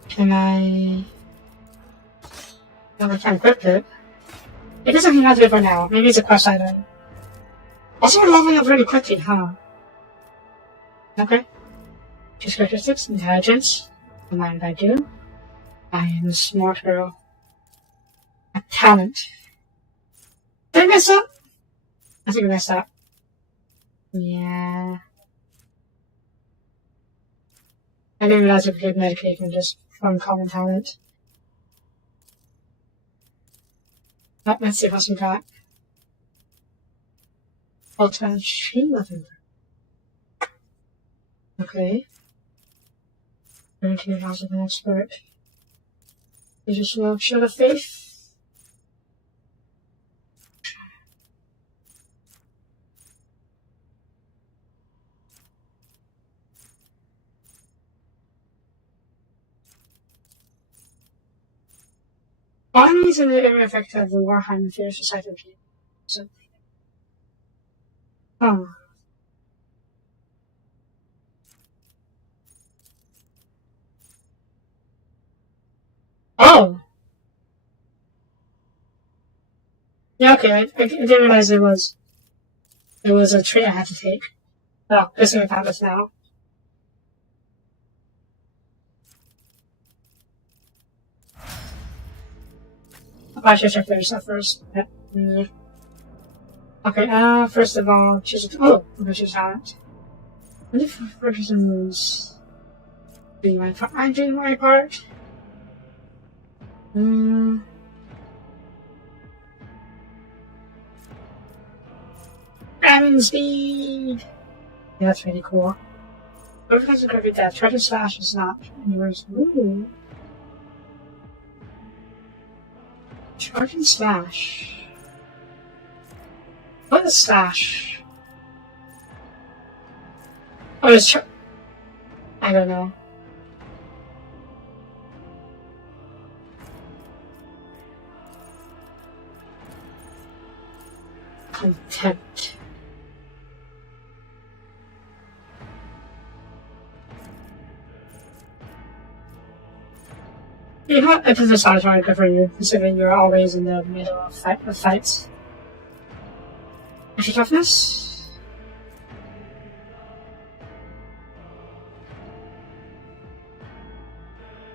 Can I... No, I can't equip it. It doesn't mean how to do it for now. Maybe it's a quest item. Also, we're leveling up really quickly, huh? Okay. Just characteristics, intelligence. Don't mind if I do. I am a smart girl. A talent. Did I mess up? I think I messed up. Yeah. I didn't realize I could get medication just from common talent. Oh, let's see what we got. Ultimate Chain Weapon. Okay. 32,000 expert. You just will show the faith. One reason the effect of the Warhammer Fear Society game. So, oh. Oh! Yeah, okay, I didn't realize it was a trait I had to take. Oh, this is what happens now. I should check their stuff first. Yeah. Okay, first of all, choose oh, choose talent. What if Ferguson moves? Doing my part. I'm doing my part. Grabbing speed! Yeah, that's really cool. What if it doesn't grab your death? Try to slash is not yours. Ooh. Charge and slash. What is slash? Oh, it's I don't know. Contempt. You know what? It is a satisfying good for you, considering you're always in the middle of fights. Extra toughness?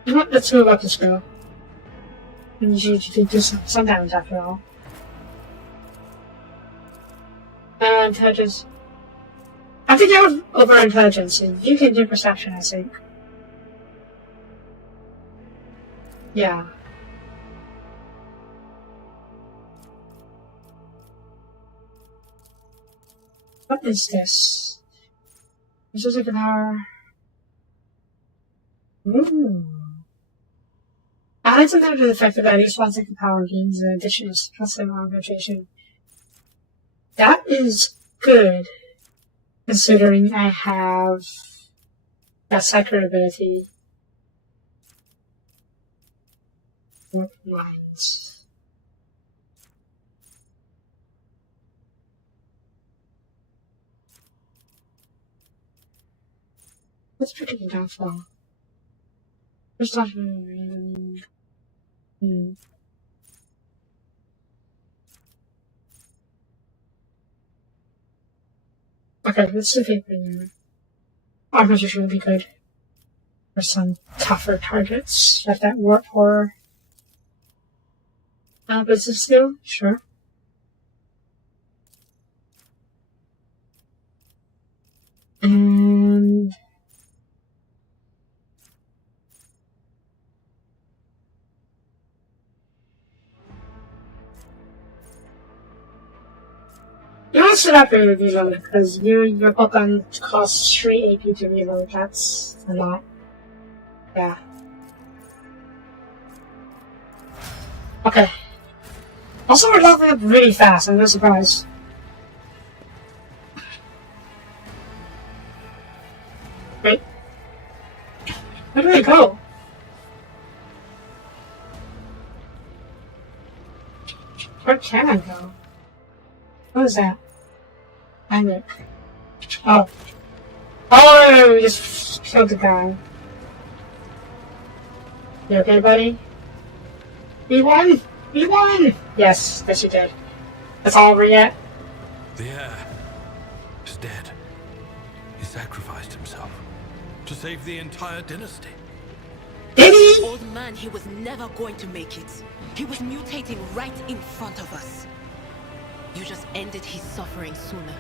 You know what? Let's move up the skill. And you should do some damage after all. Intelligence. I think you're over intelligence, and you can do perception, I think. Yeah. What is this? This is like an hour. Ooh. I like something to the effect that at least one second power gains an additional +7 augmentation. That is good, considering I have that psycho ability. Warp lines. Let's pick it down for. First off, okay, let's see if we can. Augmentation would be good for some tougher targets, like that warp horror. Business skill? Sure. And you want to set up your reload because your Pokemon costs 3 AP to reload. That's a lot. Yeah. Okay. Also, we're leveling up really fast. I'm no surprised. Wait. Where do they go? Where can I go? What is that? Look. Oh. Oh, we just killed the guy. You okay, buddy? We won! We won! Yes, yes you did. That's all over yet? The heir is dead. He sacrificed himself to save the entire dynasty. Did he? Old man, he was never going to make it. He was mutating right in front of us. You just ended his suffering sooner.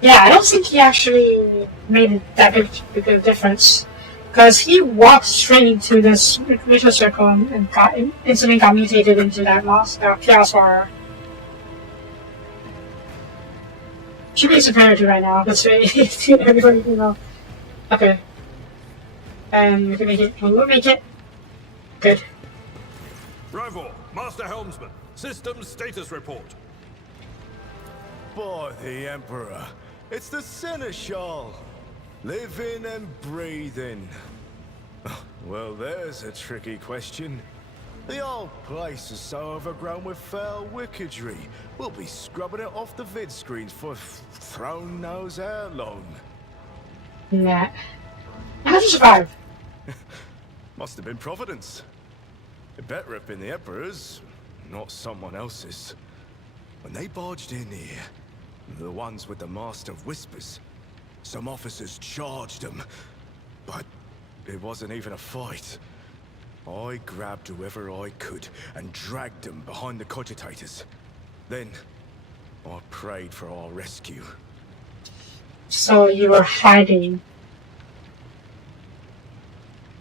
Yeah, I don't think he actually made that big of a difference. Because he walked straight into this ritual circle and instantly got mutated into that chaos horror. She makes a priority right now. That's right. Everybody, you know. Okay. We can make it. We'll make it. Good. Rivor, Master Helmsman, systems status report. By the Emperor, it's the Seneschal. Living and breathing. Well, there's a tricky question. The old place is so overgrown with foul wickedry. We'll be scrubbing it off the vid screens for throne knows how long. Nah. How'd you survive? Must have been Providence. It better have been the Emperor's, not someone else's. When they barged in here, the ones with the Master of Whispers, some officers charged them, but it wasn't even a fight. I grabbed whoever I could and dragged them behind the cogitators. Then, I prayed for our rescue. So you were hiding.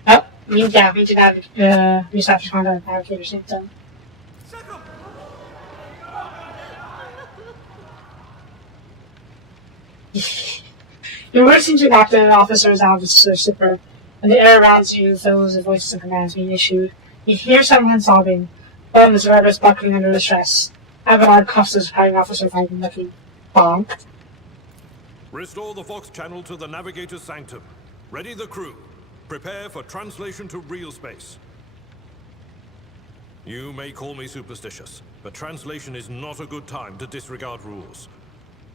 Oh, we did have research to find out navigator symptom. Your words seem to knock the officers out of the slipper, and the air around you fills with voices and commands being issued. You hear someone sobbing, one of the survivors buckling under the stress. Abelard cuffs the surviving officer fighting looking bonk. Restore the Vox channel to the Navigator's Sanctum. Ready the crew. Prepare for translation to real space. You may call me superstitious, but translation is not a good time to disregard rules.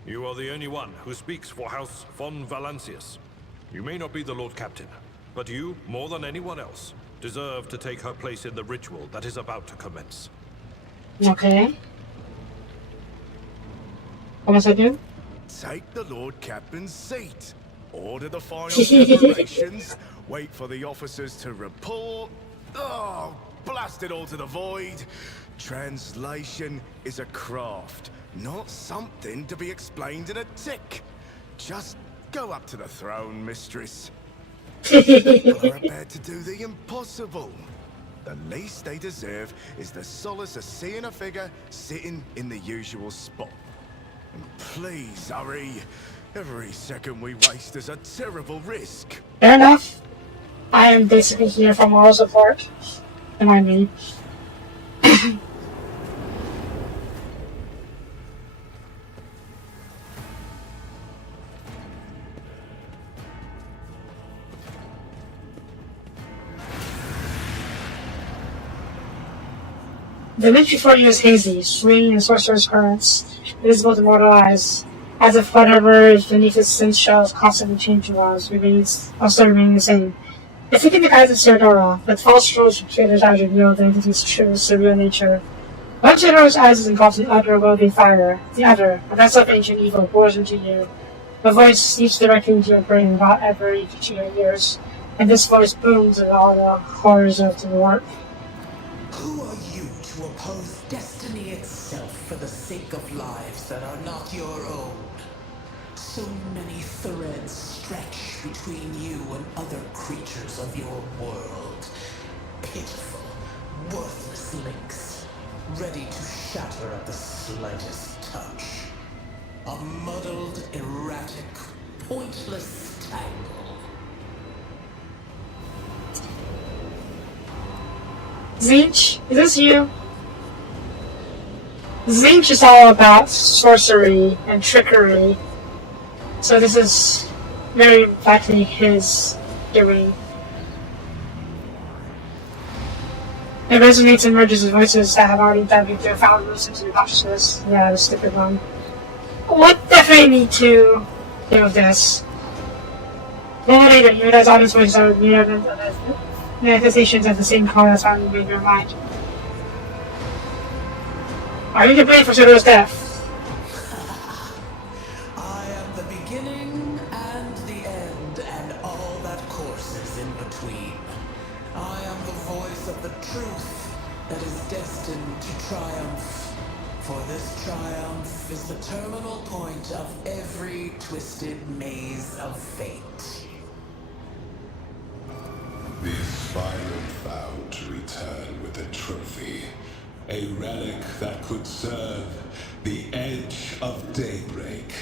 You are the only one who speaks for House von Valancius. You may not be the Lord Captain, but you, more than anyone else, deserve to take her place in the ritual that is about to commence. Okay. What must I do? Take the Lord Captain's seat. Order the final preparations. Wait for the officers to report. Oh, blast it all to the void. Translation is a craft, not something to be explained in a tick. Just go up to the throne, mistress. People are about to do the impossible. The least they deserve is the solace of seeing a figure sitting in the usual spot. And please hurry. Every second we waste is a terrible risk. Fair enough. I am basically here for moral support. And I mean. The image before you is hazy, swinging in sorcerer's currents, visible to mortal eyes, as if whatever is beneath its sense shells constantly changing laws also remaining the same. If we can the guise of Seradora, but false rules from trader's eyes reveal the entity's true surreal nature. One Serador's eyes is engulfed in otherworldly fire. The other, a vessel of ancient evil, bores into you. A voice speaks directly into your brain without ever reaching your ears, and this voice booms with all the horrors of the warp. Who are you to oppose destiny itself for the sake of lives that are not your own? So many threads stretch between you and other creatures of your world. Pitiful, worthless links, ready to shatter at the slightest touch. A muddled, erratic, pointless tangle. Zinch, is this you? Zinch is all about sorcery and trickery. So this is very likely his doing. It resonates and merges with voices that have already dived into found roots into the consciousness. Yeah, the stupid one. We'll definitely need to deal with this. Then later, you realize all these voices are manifestations of the same call that's found in your mind. Are you to blame for Soto's death? I am the beginning and the end, and all that course queen. I am the voice of the truth that is destined to triumph. For this triumph is the terminal point of every twisted maze of fate. The aspirant vowed to return with a trophy, a relic that could serve the edge of daybreak.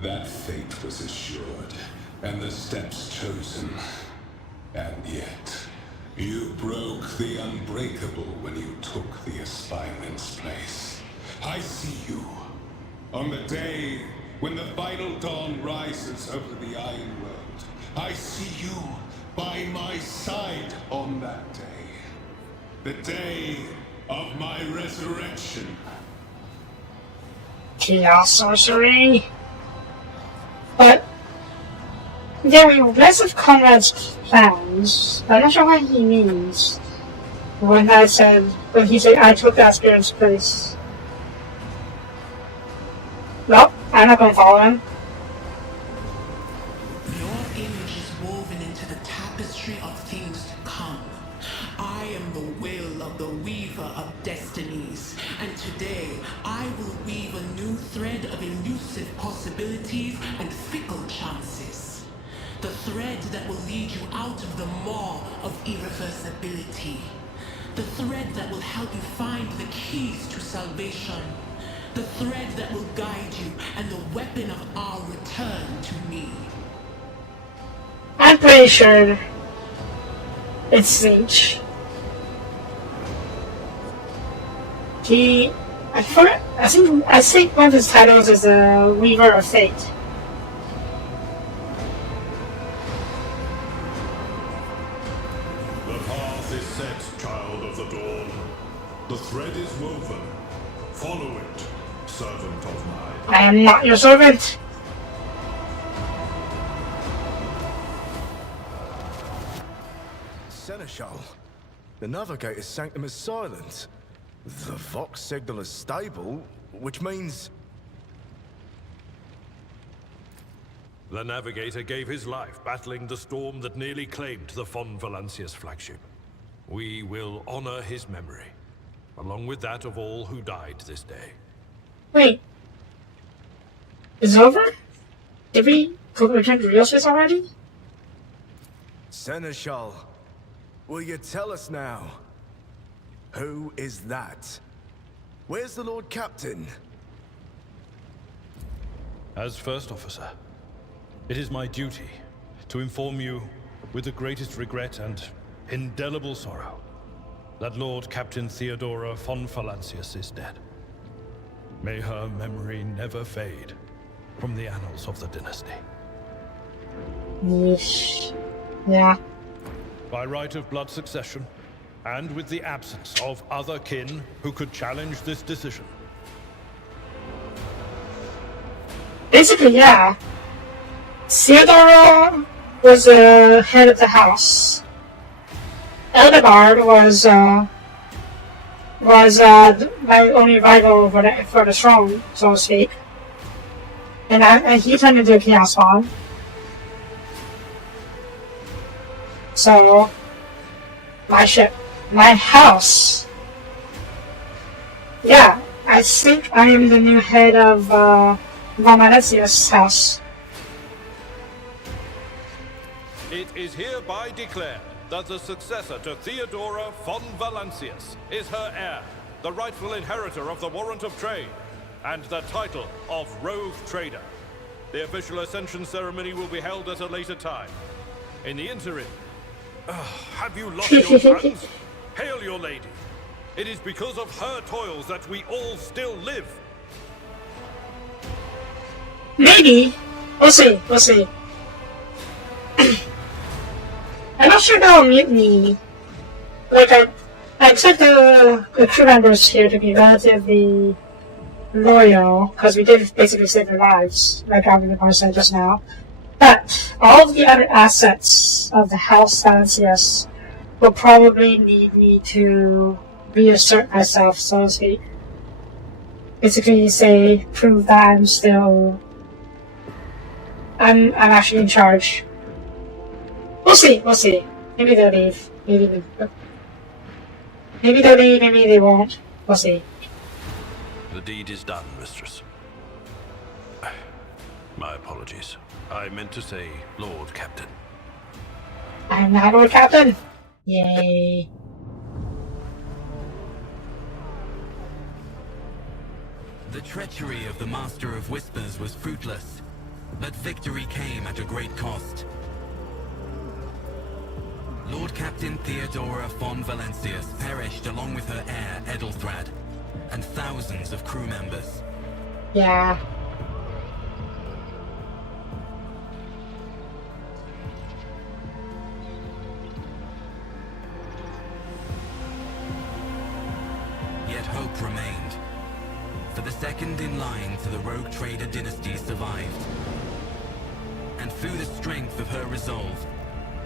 That fate was assured, and the steps chosen. And yet, you broke the unbreakable when you took the aspirant's place. I see you. On the day when the final dawn rises over the Iron World, I see you by my side on that day. The day of my resurrection. Chaos sorcery. But there are less of Conrad's plans. I'm not sure what he means. When he said I took that spirit's place. Nope, I'm not gonna follow him. Your image is woven into the tapestry of things to come. I am the will of the weaver of destinies, and today I will weave a new thread of elusive possibilities and fickle chances. The thread that will lead you out of the maw of irreversibility. The thread that will help you find the keys to salvation. The thread that will guide you and the weapon of our return to me. I'm pretty sure it's Sage. I think one of his titles is a Weaver of Fate. The path is set, child of the dawn. The thread is woven. Follow it, servant of mine. I am not your servant. Seneschal, the Navigator's sanctum is silent. The Vox signal is stable, which means... The Navigator gave his life battling the storm that nearly claimed the Von Valancius flagship. We will honor his memory, along with that of all who died this day. Wait. Is it over? Did we return to real space already? Seneschal, will you tell us now? Who is that? Where's the Lord Captain? As First Officer, it is my duty to inform you, with the greatest regret and indelible sorrow, that Lord Captain Theodora von Valancius is dead. May her memory never fade from the annals of the dynasty. Yeesh. Yeah. By right of blood succession, and with the absence of other kin who could challenge this decision. Basically, yeah. Theodora was the head of the house. Eldegard was my only rival for the throne, so to speak. And he turned into a chaos spawn. So, my ship, my house. Yeah, I think I am the new head of Von Valancius' house. It is hereby declared that the successor to Theodora von Valancius is her heir, the rightful inheritor of the Warrant of Trade, and the title of Rogue Trader. The official ascension ceremony will be held at a later time. In the interim, have you lost your sons? Hail your lady. It is because of her toils that we all still live. Maybe. We'll see. We'll see. I'm not sure about mutiny. Like, I expect the crew members here to be relatively loyal, because we did basically save their lives, like Alvin said just now. But all of the other assets of the House Valancius will probably need me to reassert myself, so to speak. Basically, prove that I'm actually in charge. We'll see, we'll see. Maybe they'll leave. Maybe they'll leave, maybe they won't. We'll see. The deed is done, mistress. My apologies. I meant to say Lord Captain. I'm not Lord Captain! Yay. The treachery of the Master of Whispers was fruitless, but victory came at a great cost. Lord Captain Theodora von Valencius perished along with her heir, Edelthrad, and thousands of crew members. Yeah. Yet hope remained. For the second in line to the rogue trader dynasty survived. And through the strength of her resolve,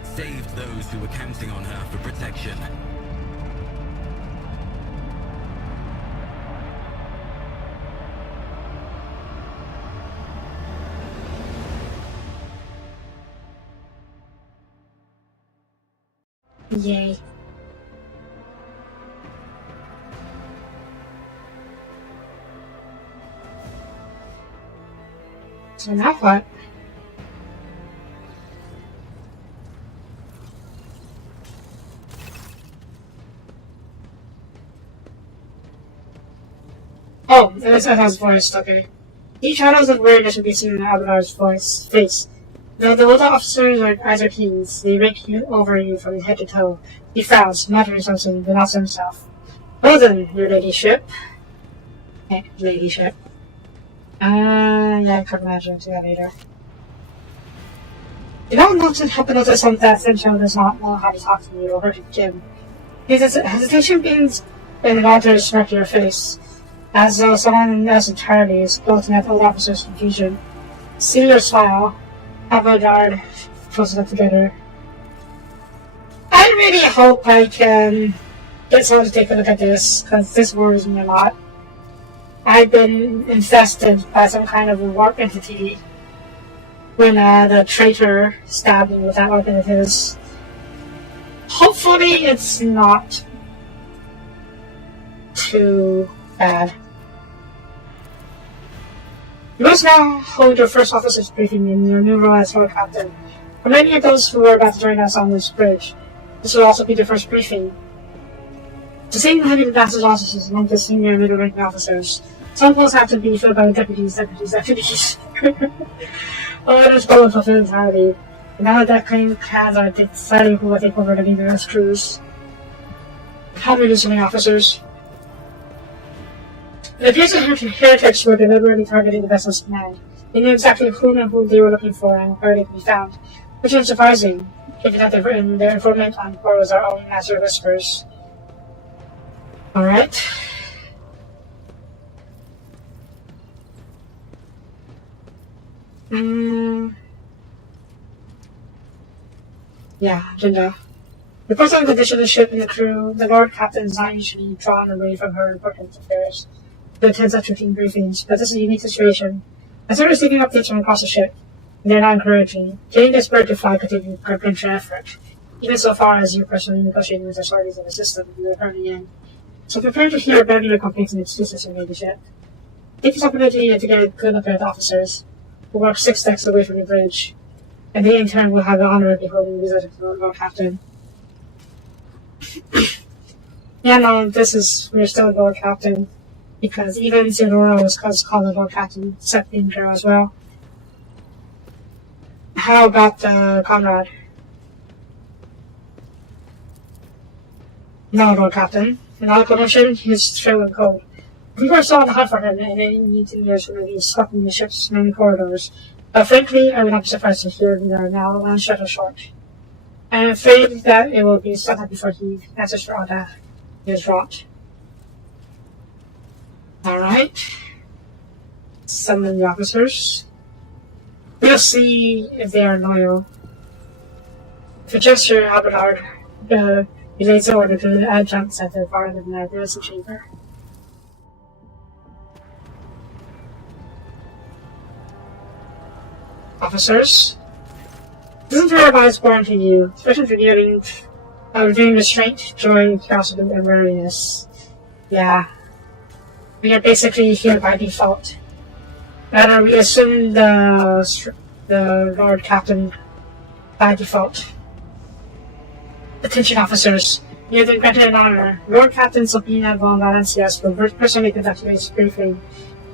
saved those who were counting on her for protection. Yay. So now what? Oh, this has voice, okay. Each shadows of weirdness should be seen in Abelard's face. Though the old officers are eyes are kings, they rake you over you from head to toe. He frowns, muttering something, but not to himself. Well then, your ladyship. Ladyship. Yeah, I could imagine to that later. You don't happen to notice something that Fincho does not know how to talk to you or to Jim. His hesitation means an altered smirk to your face, as though someone else entirely is gloating at the old officer's confusion. See your smile. Abelard pulls it up together. I really hope I can get someone to take a look at this, because this worries me a lot. I've been infested by some kind of a warp entity when the traitor stabbed me with that weapon of his. Hopefully it's not too bad. You must now hold your first officer's briefing in your new role as Lord Captain. For many of those who are about to join us on this bridge, this will also be their first briefing. To see heavy master's officers among the senior and middle-ranking officers, some posts have to be filled by deputies. Others go and fulfill entirely. And now that that claim has are deciding who will take over the leader's crews. How many so many officers? It appears that heretics were deliberately targeting the vessel's command. They knew exactly whom and who they were looking for and where they could be found, which is surprising, given that their informant on board was our own Master of Whispers. Alright. Yeah, agenda. Reports on the condition of the ship and the crew, the Lord Captain is not usually drawn away from her important affairs to attend such routine briefings, but this is a unique situation. As they're receiving updates from across the ship, and they're not encouraging, getting this bird to fly could take gargantuan effort, even so far as you personally negotiating with the authorities of the system you are currently in. So prepare to hear better complaints and excuses from the ship. Take this opportunity to get a good look at the officers, who work 6 decks away from the bridge, and they in turn will have the honor of beholding the visit of the Lord Captain. Yeah, no, we're still Lord Captain, because even Theodora was called the Lord Captain, except in her as well. How about Conrad? No, Lord Captain. Without a promotion, he's showing cold. We were still on the hunt for him, and any meeting years will be stuck in the ship's main corridors. But frankly, I would not be surprised to hear we are now one shuttle short. I am afraid that it will be sometime before he answers for all that he has wrought. Alright. Summon the officers. We'll see if they are loyal. For gesture, Abelard relays the order to the adjuncts at the far end of the navigation chamber. Officers, Isn't your advice born to you, especially for reviewing restraint, joy, curiosity, and wariness? Yeah. We are basically here by default. Rather, we assume the Lord Captain by default. Attention officers, you have been granted an honor. Lord Captain Soapie von Valencias will personally conduct today's briefing.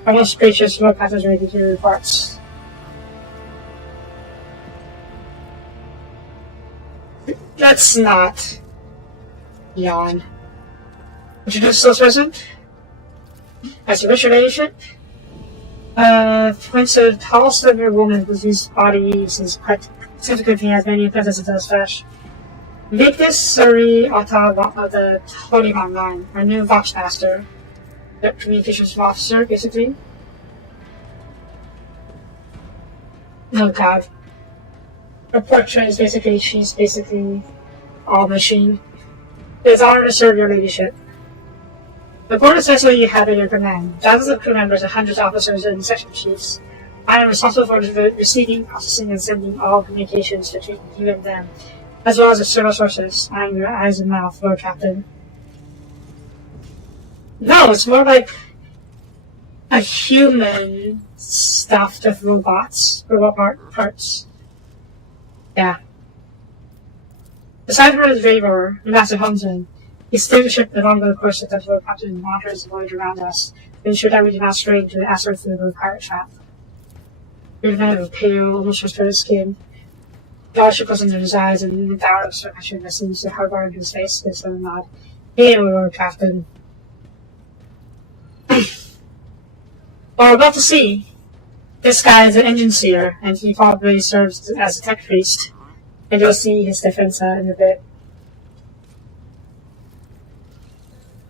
Our most gracious Lord Captain's ready to reports. Let's not yawn. Introduce those present. As you wish, your ladyship. Points a tall, slender woman whose body seems quite significantly has many appendices as flesh. Victus Suri Ata of the Holy Line, our new Vox Master, the communications officer, basically. Oh god. Her portrait is basically, she's basically all machine. It is an honor to serve your ladyship. The board is what you have at your command. Thousands of crew members and hundreds of officers and section chiefs. I am responsible for receiving, processing, and sending all communications between you and them, as well as external sources. I am your eyes and mouth, Lord Captain. No, it's more like a human stuffed with robot parts. Yeah. Besides for his favor, Master Huntsman, he steers the ship along the course of the Lord Captain and monitors the voyage around us to ensure that we do not stray into the asteroid through the pirate trap. We're kind of pale, almost transparent skin. The ship was under his eyes, and the dour expression that seems to harbor in his face is a nod. Hey, Lord Captain. Well, we're about to see. This guy is an engine seer, and he probably serves as a tech priest. And you'll see his difference in a bit.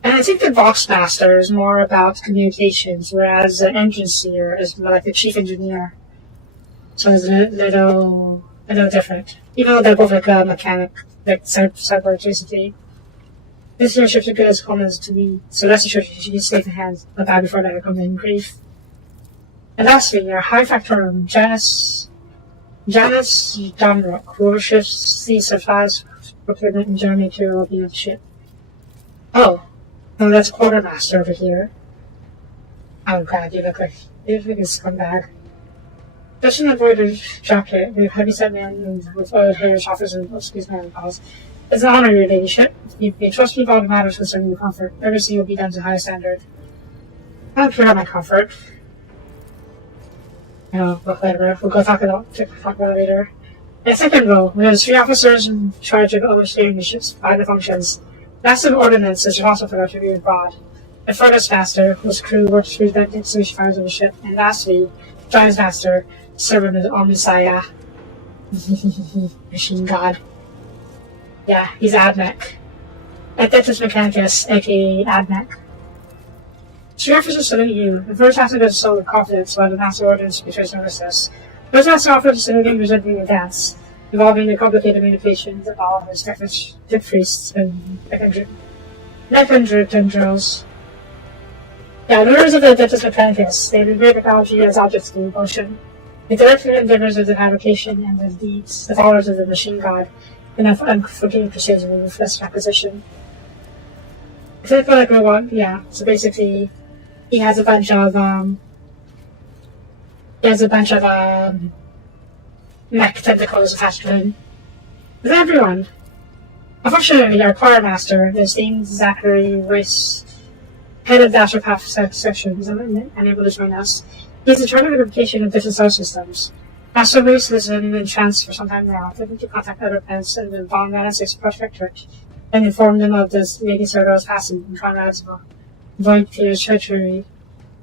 And I think the Vox Master is more about communications, whereas the engine seer is more like the chief engineer. So it's a little different. Even though they're both like a mechanic, like cyborgs basically. This year ships are good as commoners to me, so rest assured you should be safe in hands, but bad before that come in grief. And lastly, our High Factorum, Janice Damrock, who oversees the supplies, procurement, and general material of the ship. Oh, that's Quartermaster over here. Oh god, you look like a scumbag. Just in the embroidered jacket, with heavy-set man with oiled hair, offers and excuse my calls. It's an honor, your ladyship. You may trust me about the matters concerning your comfort. Everything will be done to high standard. I don't care about my comfort. No, but whatever. We'll talk about it later. In the second row, we have 3 officers in charge of overseeing the ship's vital functions. Master of Ordnance is responsible for the review abroad. The Furnace Master, whose crew works to prevent extinguished fires on the ship. And lastly, Giants Master, servant of Omnisaya. Machine God. Yeah, he's Admech. Adeptus Mechanicus, aka Admech. 3 officers salute you. The first master does so with confidence, while the master orders betrays nervousness. The first master offers a saluting presenting a dance, involving the complicated manipulations of all his tech priests and neck tendrils. Yeah, the rulers of the Adeptus Mechanicus, they revere technology as objects of devotion. They direct the endeavors of the fabrication and the deeds, the followers of the machine god, in unforgiving precision and ruthless acquisition. If they feel like robot, yeah, so basically, he has a bunch of mech tentacles attached to him. With everyone. Unfortunately, our choir master, his name's Zachary Royce, head of the Astropath section, is unable to join us. He's in charge of the verification of different star systems. Master Royce has been in trance for some time now, attempting to contact other planets and the Von Manus Protectorate, and inform them of this Lady Sardo's passing in Conrad's Void Theater's treachery.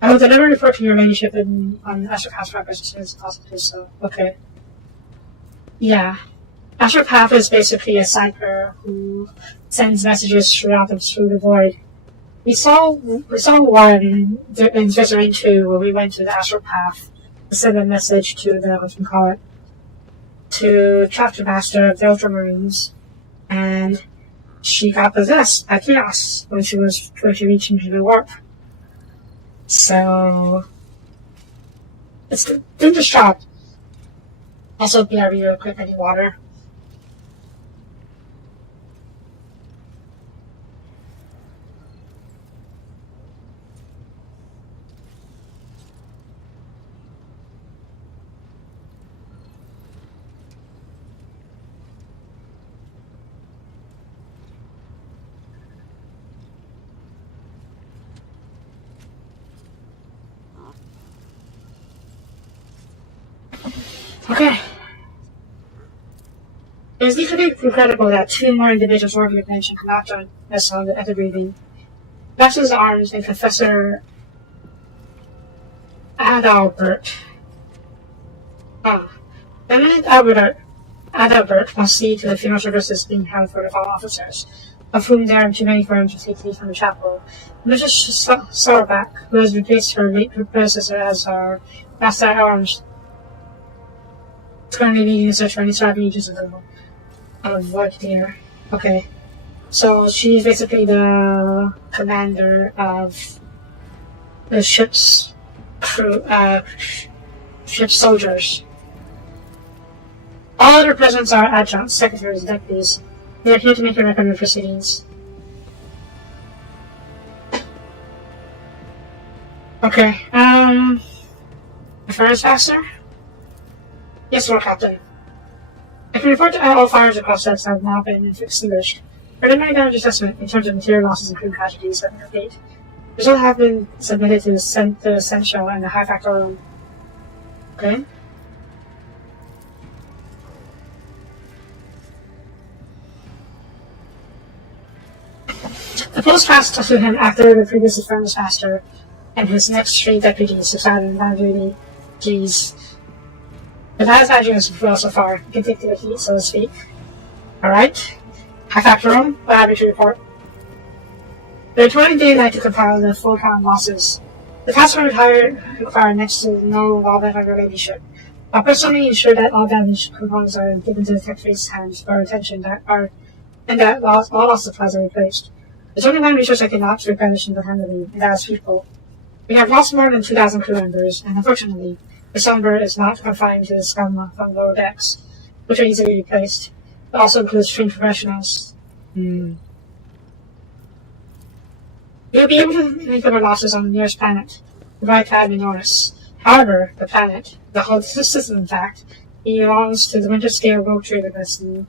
I will deliver a report to your ladyship on Astropath's progress as soon as possible, so, okay. Yeah. Astropath is basically a cipher who sends messages throughout and through the void. We saw one in Viscerine 2 where we went to the Astropath to send a message to to Chapter Master of the Ultramarines, and she got possessed by chaos when she reached into the warp. So it's a dangerous job. Also, BRB real quick, I need water. Okay. It is equally regrettable that two more individuals working with mention could not join us on the other breathing. Bachelor's Arms and Professor Adalbert. Eminent Adalbert must see to the funeral services being held for the fallen officers, of whom there are too many for him to take leave from the chapel. Mrs. Sauerback, who has replaced her late predecessor as our Master at Arms, is currently leading the search for any surviving agents of work here. Okay. So she's basically the commander of the ship's crew, ship's soldiers. All other presents are adjuncts, secretaries, deputies. They are here to make a record of proceedings. Okay, the first master? Yes, Lord Captain. I can report that all fires across decks have now been extinguished. Preliminary damage assessment in terms of material losses and crew casualties have been complete. Results have been submitted to the Essential and the High Factor room. Okay. The post passed to him after the previous Infernus Master and his next three deputies subsided in bad duties. The bad badging is well so far. You can take to the heat, so to speak. Alright. High Factor room, what have you to report? There are 20 daylight to compile the full count losses. The task force required next to no involvement of your ladyship. I'll personally ensure that all damaged components are given to the Secretary's hands for attention and that all lost supplies are replaced. There's only one resource I cannot replenish independently, and that is people. We have lost more than 2,000 crew members, and unfortunately, the Sunbird is not confined to the scum from lower decks, which are easily replaced. It also includes trained professionals. You'll be able to make up our losses on the nearest planet, the right Academy Norris. However, the planet, the whole system in fact, belongs to the winter scale rogue trader destiny.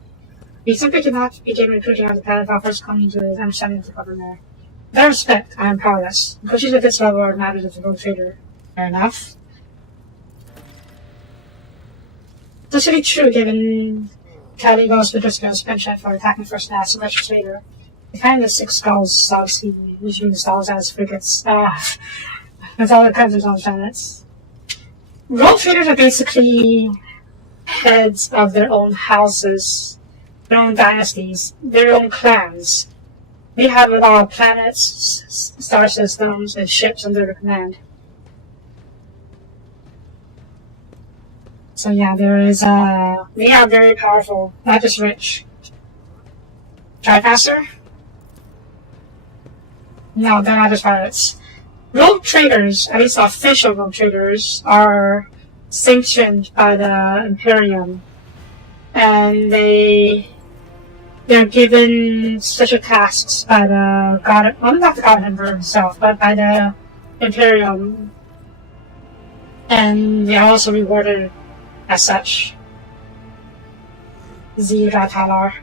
We simply cannot begin recruiting on the planet without first coming to an understanding of the governor. In that respect, I am powerless. Negotiations at this level are matters of the rogue trader. Fair enough. It's actually true given Caligo's Vitrisco's penchant for attacking first class Russian trader. The kind of 6 skulls subs he usually installs as frigates. That's all that comes on planets. Rogue traders are basically heads of their own houses, their own dynasties, their own clans. They have a lot of planets, star systems, and ships under their command. So yeah, they are very powerful, not just rich. Tricaster? No, they're not just pirates. Rogue traders, at least official rogue traders, are sanctioned by the Imperium. And they're given special tasks by the God, well, not the God Emperor himself, but by the Imperium. And they are also rewarded as such. Ziratalar.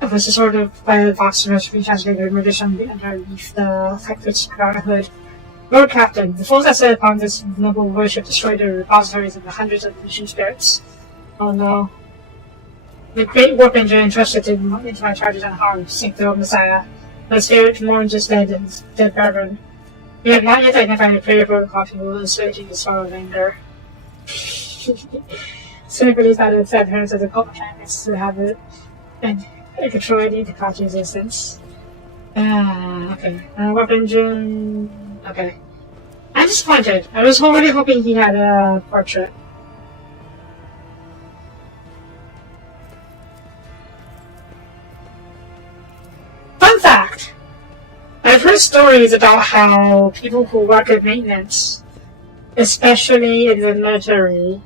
It was a sort of by the boxers retranslated rendition underneath the Hector's Brotherhood. Lord Captain, the foes that set upon this noble worship destroyed the repositories of the hundreds of mission spirits. Oh no. The great warp engine entrusted into my charges unharmed, sink the old Messiah. My spirit mourns his dead brethren. We have not yet identified a prayer protocol who will assuage the sorrow of anger. Soon released by the adherents of the cult mechanics to have it and control any difficulty resistance. Okay. Warp engine. Okay. I'm disappointed. I was already hoping he had a portrait. Fun fact! I've heard stories about how people who work at maintenance, especially in the military,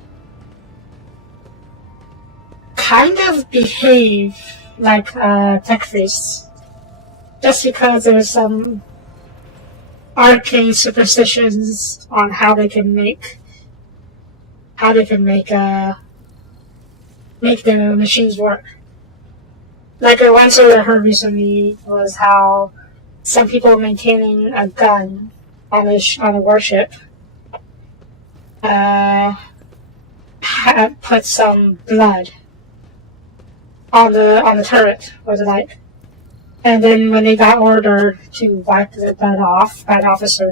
kind of behave like tech priests, just because there's some arcane superstitions on how they can make the machines work. Like one story I heard recently was how some people maintaining a gun on a warship put some blood on the turret or the light, and then when they got ordered to wipe the blood off by the officer,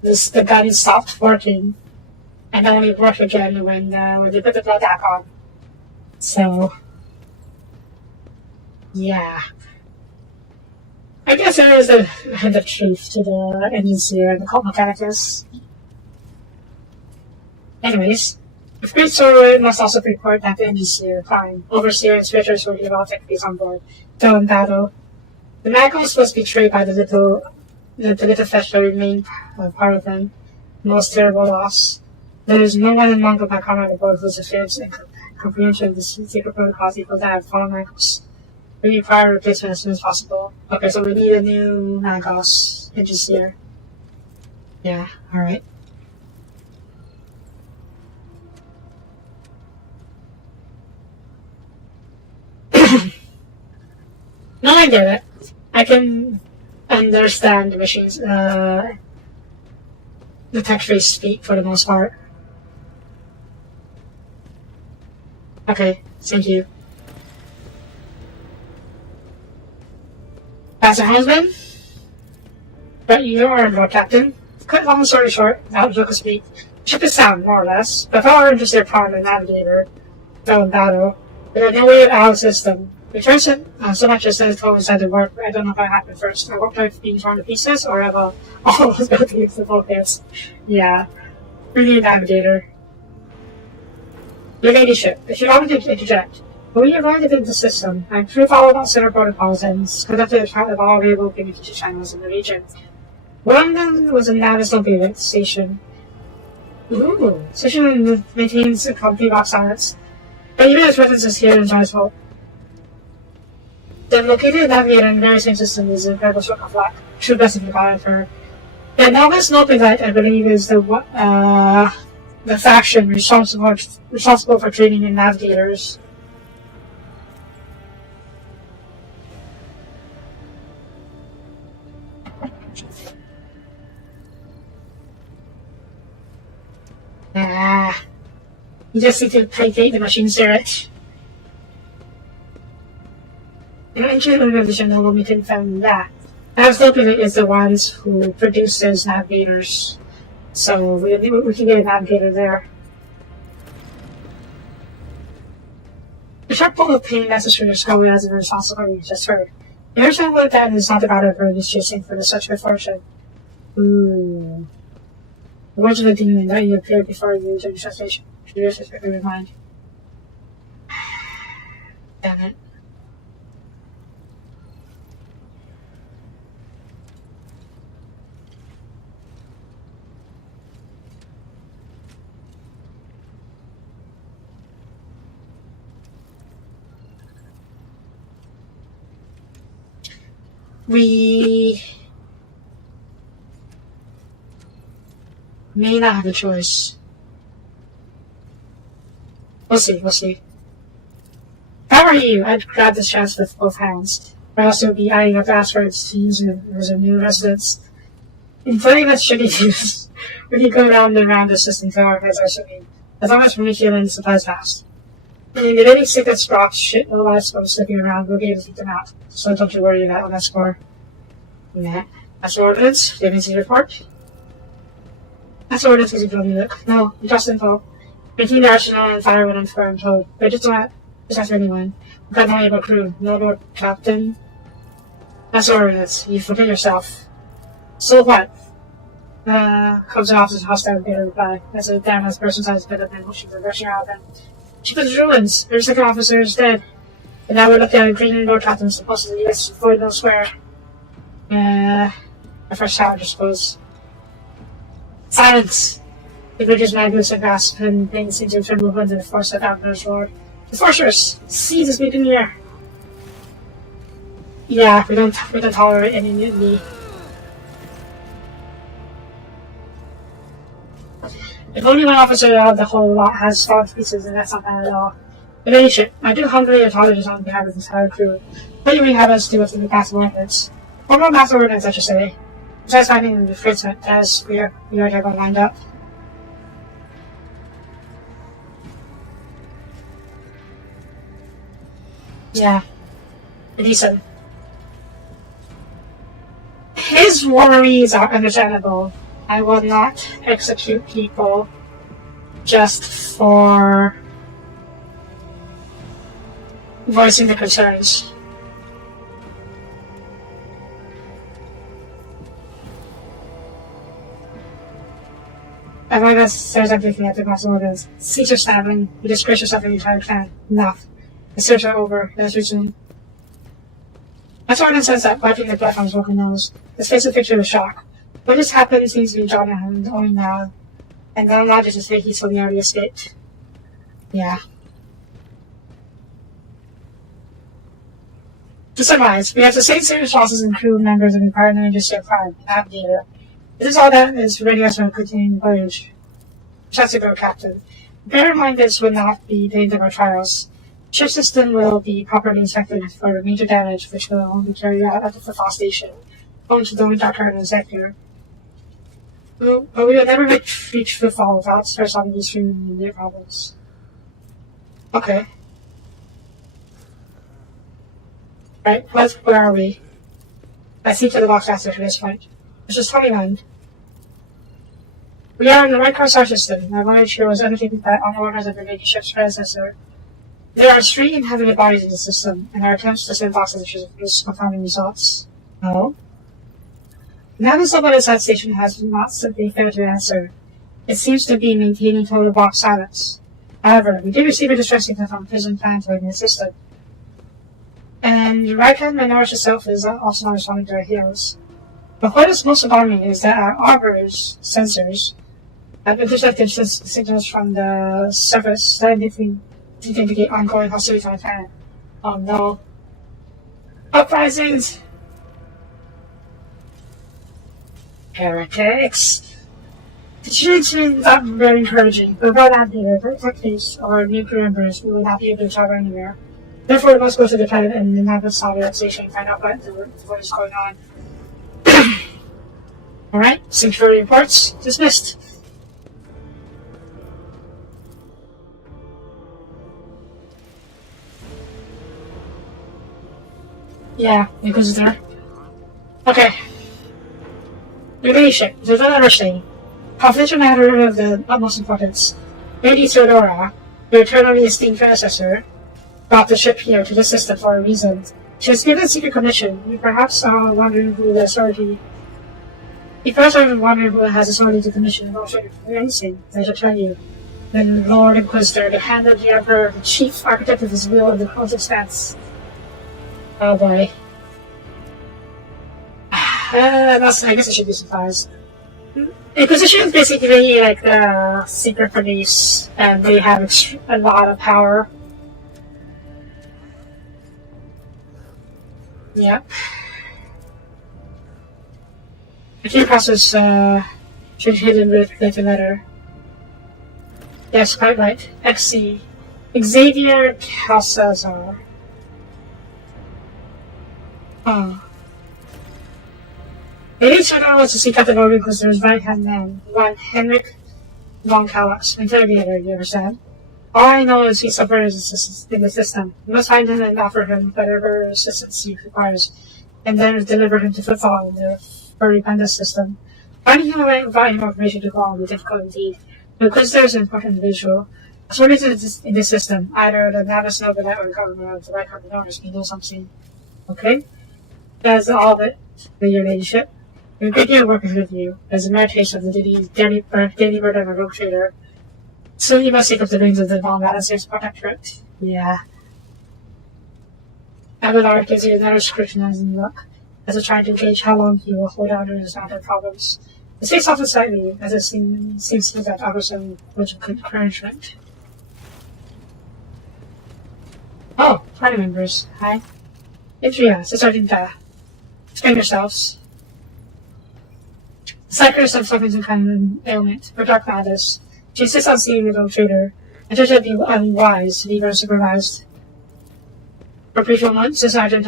the gun stopped working and only worked again when they put the blood back on. So, yeah. I guess there is a hint of truth to the engines here and the cult mechanicus. Anyways, the Great Sword must also report that the engineer, Prime, Overseer, and Spiriters will give all techniques on board, though in battle. The Magos was betrayed by the little flesh that remained part of them. Most terrible loss. There is no one among my comrade aboard whose affairs and comprehension of the secret protocols equal that of fallen Magos. We require replacement as soon as possible. Okay, so we need a new Magos engineer. Yeah, alright. No, I get it. I can understand the machines, the tech trees speak for the most part. Okay, thank you. As a husband, but you are Lord Captain. Cut long story short, that was to speak. Ship is sound, more or less, but if I were interested upon the navigator, though in battle, there is no way out of the system. We tried so much as to inside the warp, I don't know if I happened first. I won't have being torn to pieces, or have all those buildings to focus. Yeah. Really a navigator. Your ladyship, if you want me to interject, when we arrived in the system, and through followed all center protocols and conducted a count of all available communication channels in the region. One of them was a Navis Soapie station. Ooh, station maintains a complete rock silence, but even its presence is here in John's Hope. The located navigator in the very same system is an incredible stroke of luck. True blessing about her. The Navis Soapie, I believe, is the faction responsible for training in navigators. You just need to placate the machine turret. In ancient organization, although we can find that. Soapie is the ones who produce those navigators. So we can get a navigator there. The sharp pull of pain necessary to discover as a responsibility just heard. The original word that is not about it, but is chasing for the such good fortune. Ooh. The words of the demon that you appeared before you during translation. Curious is in mind. Damn it. We may not have a choice. We'll see. If I were you, I'd grab this chance with both hands. I'd also be adding up passwords to use it as a new residence. In playing that shitty use, we can go round and round the system to our heads are shipping, as long as we make the supplies fast. And if any secret sprots shit no lives go slipping around, we'll be able to keep them out. So don't you worry about on that score. Yeah. That's ordnance. Do you have any report? That's ordnance is a building look. No, just info. Making the arsenal and fire when I'm told. But just ask anyone. We've got no able crew. No Lord Captain. That's ordnance. You forget yourself. So what? Comes off as a hostile bit of reply. That's a damn nice person's eyes bit of him. She's rushing out of them. She put the ruins. Their second officer is dead. And now we're looking at a green Lord Captain supposed to the US Void No Square. A fresh challenge, I suppose. Silence! The bridge's mad boots and grasp, and things seem to turn movement in the force of Outdoor's roar. The Fortress! Seize this beacon here! Yeah, we don't tolerate any mutiny. If only one officer out of the whole lot has fallen to pieces, then that's not bad at all. But any ship, I do humbly apologize on behalf of the entire crew. What do you have us do with the master ordnance? Or more master ordnance, I should say. Besides finding the refreshment, as we already have one lined up. Yeah. Decent. His worries are understandable. I will not execute people just for voicing the concerns. As long as there's everything at the maximum orders. Cease your stabbing. You disgrace yourself and your entire clan. Enough. The search are over. Let's resume. That's why it says that wiping the blood from his broken nose. His face is a picture of shock. What just happened seems to be John and only now. And then logic to say he's familiarly escaped. Yeah. To summarize, we have sustained serious losses in crew members and partner industry prime, navigator. This is all that is ready us for a continuing voyage. Chance to go, Captain. Bear in mind this would not be the end of our trials. Ship system will be properly inspected for major damage, which will only be carried out at the football station, owing to the only doctor in the sector. But we will never reach football without first solving these three immediate problems. Okay. Right, where are we? I see to the box answer to this point. This is 29. We are in the right car star system. I wanted to share was anything that on orders of the making ship's predecessor. There are 3 inhabited bodies in the system, and our attempts to send boxes should produce confounding results. No. Now the someone inside station has not simply failed to answer. It seems to be maintaining total box silence. However, we did receive a distress signal from prison plans within the system. And right-hand minority itself is also not responding to our heroes. But what is most alarming is that our Arbor's sensors have intercepted signals from the surface that indicate ongoing hostility on the planet. Oh no. Uprisings! Heretics! The change is not very encouraging, but without that here, the techniques or new crew members, we will not be able to travel anywhere. Therefore, we must go to the planet and inhabit Soapie station and find out what is going on. Alright, security reports dismissed. Yeah, Inquisitor. Okay. Relation. There's another thing. Confidential matter of the utmost importance. Lady Theodora, your eternally esteemed predecessor, brought the ship here to the system for a reason. She was given a secret commission. You perhaps are wondering who the authority. You perhaps are wondering who has authority to commission an alternative anything. I shall tell you. The Lord Inquisitor, the hand of the Emperor, the chief architect of his will and the close expanse. Oh boy. I guess I should be surprised. Inquisition is basically like the secret police, and they have a lot of power. Yep. The key process should be hidden with the letter. Yes, quite right. XC. Xavier Calcazar. Oh. Lady Theodora wants to seek out the Lord Inquisitor's right-hand man, one Henrik von Kallax, interrogator, you understand? All I know is he's subverted in the system. You must find him and offer him whatever assistance he requires, and then deliver him to footfall in the furry panda system. Finding him and providing more information to Guam will be difficult indeed. The Inquisitor is an important individual. According to in this system, either the Navis Nova Network government or the White Carpet owners may know something. Okay? That's all of it, your ladyship. We're great deal working with you, as a meditation of the daily bird of a rogue trader. Soon you must take up the reins of the Von Madison's protectorate. Yeah. Abelard gives you another scrutinizing look, as if trying to gauge how long he will hold out on his mountain problems. His face softens slightly, as it seems that offers him much encouragement. Oh, party members. Hi. Adria, so Sergeant explain yourselves. The Cyclers have suffered some kind of ailment, or dark madness. She insists on seeing the little trader, and judge it be unwise to leave her unsupervised. For a brief moment, the Sergeant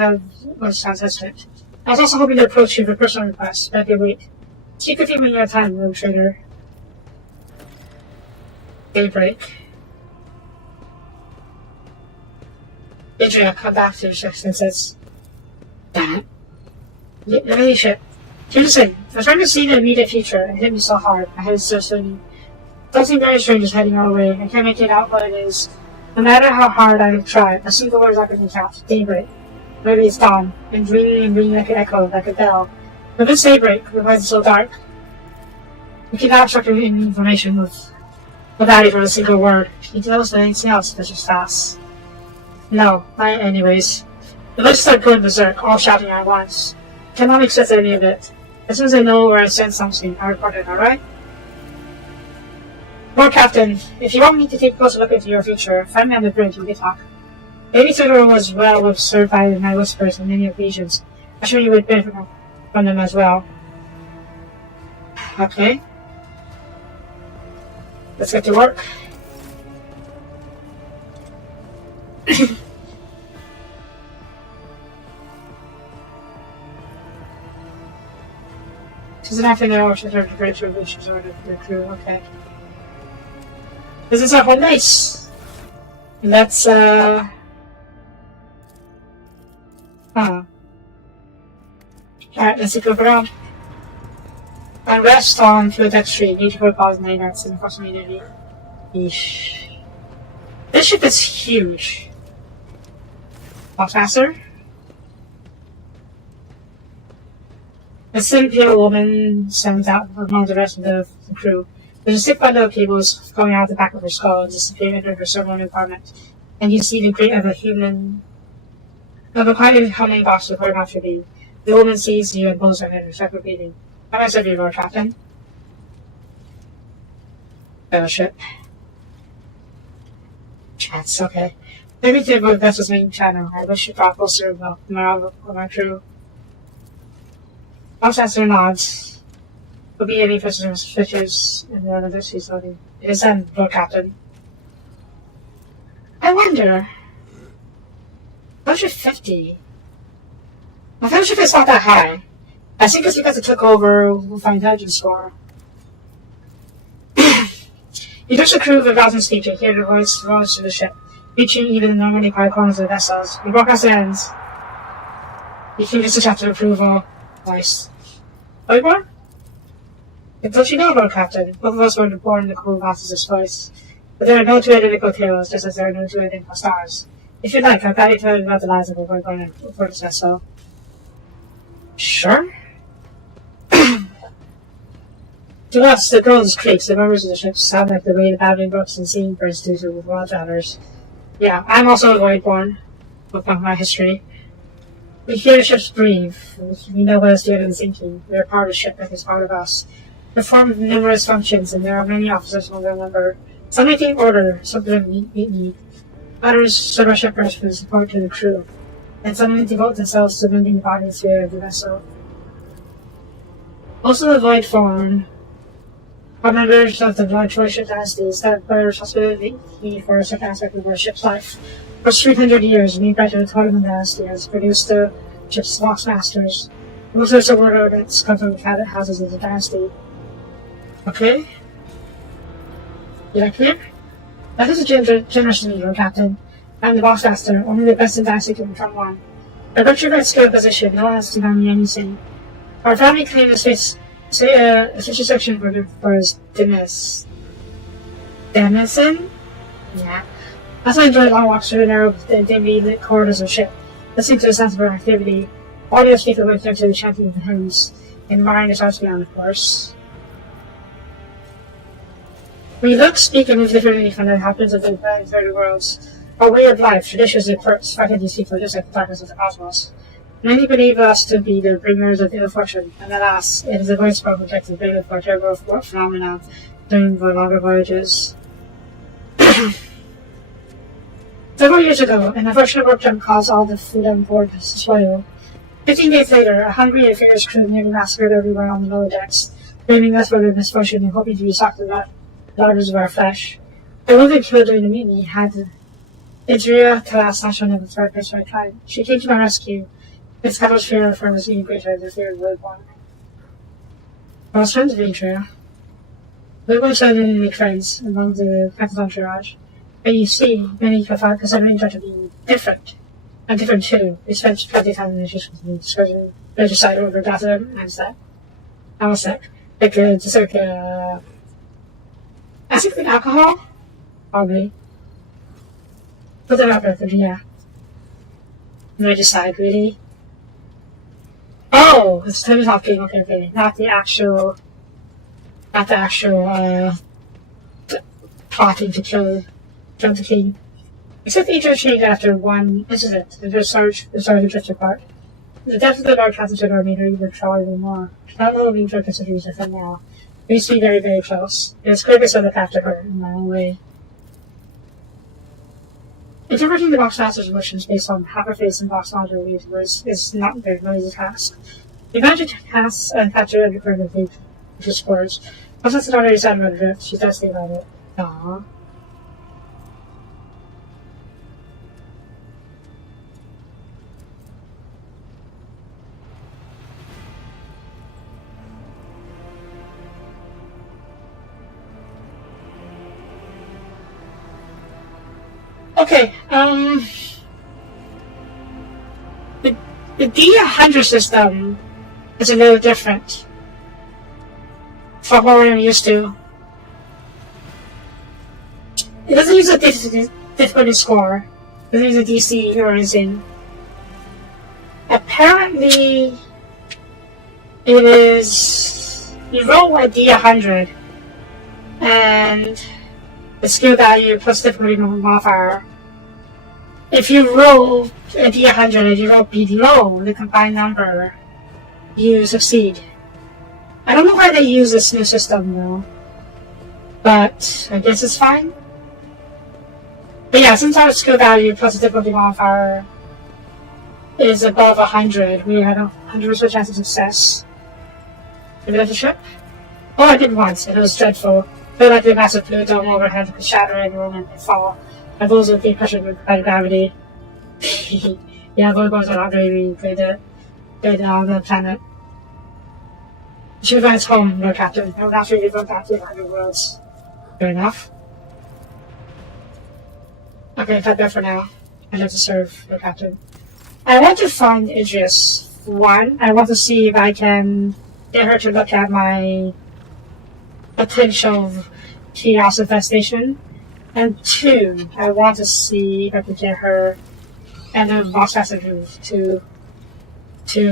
was hesitant. I was also hoping to approach you for personal requests, but I could wait. Speak with you when you have time, little trader. Daybreak. Adria, come back to your shift and says, damn it. The leadership. Here's the thing. I was trying to see the immediate future, and it hit me so hard. My head is so swimming. Something very strange is heading our way. I can't make it out what it is. No matter how hard I try, a single word is not going to count. Daybreak. Maybe it's dawn, and ringing like an echo, like a bell. But this daybreak, the light is so dark. We cannot obstruct any information without even a single word. You can also anything else, that's just fast. No, not anyways. The voices start going berserk, all shouting at once. Cannot make sense of any of it. As soon as I know where I sense something, I report it, alright? Lord Captain, if you want me to take a closer look into your future, find me on the bridge and we can talk. Maybe Theodore was well served by my whispers on many occasions. I'm sure you would benefit from them as well. Okay. Let's get to work. She's an afternoon, she's heard the great revolution order for the crew, okay. This is our home base. Let's, Alright, let's take a look around. And rest on Fluid X3, need to put pause 9 minutes in approximately. Eesh. This ship is huge. Walk faster. A simple woman stands out among the rest of the crew. There's a thick bundle of cables going out the back of her skull and disappearing under her ceremonial apartment. And you see the grate of a quiet humming box with her mouth being. The woman sees you and pulls her head, her separate beating. How nice of you, Lord Captain. Fellowship. Chats, okay. Maybe to avoid Vessel's main channel, I wish you brought closer about the morale of my crew. Boss answer nods. Will be any fishes in the other facility. It is then, Lord Captain. I wonder. Fellowship 50. My fellowship is not that high. I think it's because it took over with my intelligence score. You touch the crew of a thousand speech and hear the voice rolls through the ship, reaching even the normally quiet corners of the vessels. We broadcast ends. You can just accept the approval. Voice. Oiborn? Don't you know, Lord Captain? Both of us were born in the cool glasses of voice. But there are no two identical tales, just as there are no two identical stars. If you'd like, I'll guide you to about the lives of our going for this vessel. Sure? To us, the girls' creaks, the members of the ship sound like the way the babbling brooks and singing birds do to wild travelers. Yeah, I'm also a voidborn, with my history. We hear the ships breathe. We know what is doing and sinking. We are part of the ship that is part of us. We perform numerous functions, and there are many officers among their number. Some maintain order, some meet need. Others serve as shepherds for support to the crew, and some devote themselves to mending the body and spirit of the vessel. Most of the Voidborn are members of the Void Ship dynasties that bear responsibility for a certain aspect of our ship's life. For 300 years, the main branch of the Totem dynasty has produced the ship's lost masters. Most of the subword ordnance come from the cabinet houses of the dynasty. Okay? Is that clear? That is a generous of me, Lord Captain. I'm the boss master, only the best in dynasty can become one. By virtue of my skill position, no one has to deny me anything. Our family claimed a special section for his Denison? Yeah. As I enjoy long walks through the narrow, dimly lit corridors of the ship, listening to the sounds of our activity, audio speaker with them to the chanting of the hymns, and admiring the stars beyond, of course. We look, speak, and move differently from the inhabitants of the third worlds. Our way of life, traditions, and quirks frighten these people just like the darkness of the cosmos. Many believe us to be the bringers of ill fortune, and alas, it is a voice for protective bring for terrible phenomena during the longer voyages. Several years ago, an unfortunate warp jump caused all the food on board to spoil. 15 days later, a hungry and fierce crew nearly massacred everyone on the lower decks, blaming us for their misfortune and hoping to restock the daughters of our flesh. The wounded killed during the mutiny had Idria Talas on the third person I tried. She came to my rescue. Its Cattle's fear of her was even greater than the fear of Woodborn. I was friends with Idria. Woodborn started to make friends among the Cattle's entourage. But you see, many consider each other to be different. I'm different too. We spent plenty of time in issues with me, discussing regicide over bathroom and stuff. I was sick. Just like, I think alcohol? Probably. Put that out there, yeah. Regicide, really? Oh! It's time talking, okay. Not the actual, plotting to kill John the King. Except each changed after one incident. The started to drift apart. The death of the Lord Captain made her even try even more. Not all being drunk considers her from now. We used to be very, very close. It was clear to look after her in my own way. Interpreting the Boxmaster's emotions based on half her face and Boxmaster words is not a very easy task. The magic casts and capture every part of the words. Once that's not already said about the drift, she does think about it. Aww. Okay, the D100 system is a little different from what we're used to. It doesn't use a difficulty score. It doesn't use a DC or anything. Apparently, it is... You roll a D100, and the skill value plus difficulty modifier. If you roll a D100 and you roll below the combined number, you succeed. I don't know why they use this new system though, but I guess it's fine. But yeah, since our skill value plus the difficulty modifier is above 100, we had a 100% chance of success. Maybe that's a ship? Oh, I did once, and it was dreadful. Felt like the massive blue dome overhead could shatter any moment and fall. My balls would be pressured by gravity. Yeah, Voidborns are not very good on the planet. She returns home, Lord Captain. I will not really go back to the underworlds. Fair enough. Okay, cut that for now. I'd like to serve, Lord Captain. I want to find Idris. One, I want to see if I can get her to look at my potential chaos infestation. And two, I want to see if I can get her and the boss has to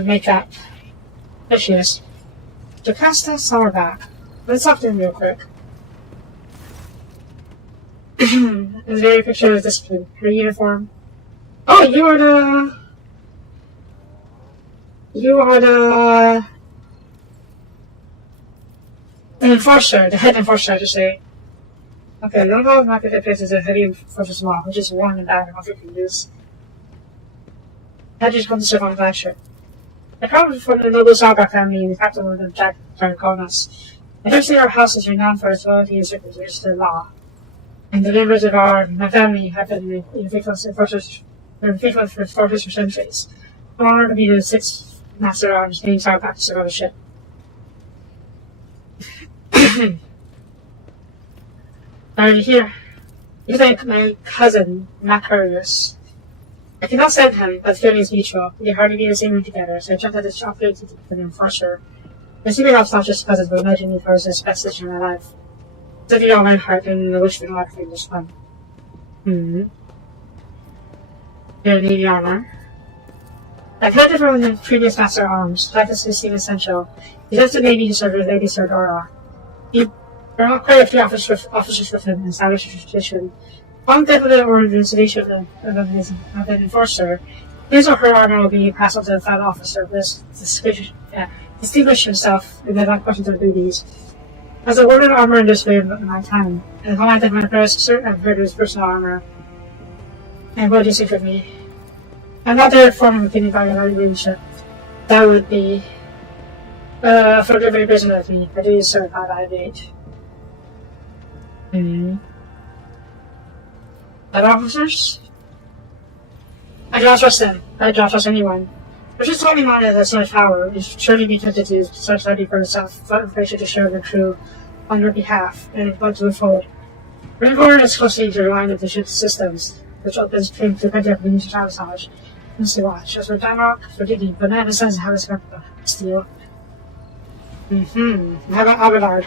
make up. There she is. Jocasta Sourback. Let's talk to him real quick. It's very picture of discipline. Her uniform. Oh, you are the enforcer, the head enforcer, I should say. Okay, the logo of market places a heavy enforcer's law, which is worn and bad enough you can use. That just comes to serve on the flagship. The problem from the noble Soapie family and the captain of the Jack started calling us. Eventually our house is renowned for its loyalty and circumstances to the law. And the members of my family have been faithful enforcers for centuries. I'm honored to be the sixth master at arms named Soapie to serve on the ship. Already here. You like my cousin, Macarius. I cannot send him, but the feeling is mutual. We can hardly be in the same room together, so I jumped at the shop to the enforcer. My secret helps not just cousins, but imagine me for his best decision in my life. It's a view on my heart, and I wish for a lot of this one. Your navy armor. I cut it from the previous master at arms. Practice seemed essential. He left the navy to serve with Lady Sardora. There are quite a few officers with him and established a tradition. On death of the organization of an enforcer, his or her armor will be passed on to the third officer who has distinguished himself in the questions of duties. As a warded armor in this way of my time, and the command of my predecessor, I've heard of his personal armor. And what do you think of me? Another form of opinion by evaluation. That would be for the very person of me. I do serve how I date. Other officers? I do not trust them. I do not trust anyone. But just telling Mana that so much power is surely be tempted to search study for herself, without information to share the crew on your behalf, and but to move forward. Remember is closely intertwined with the ship's systems, which opens to plenty of means to sabotage. Let's watch. As for Damrock, forgetting, but not in the sense of how it's steel. How about Abelard?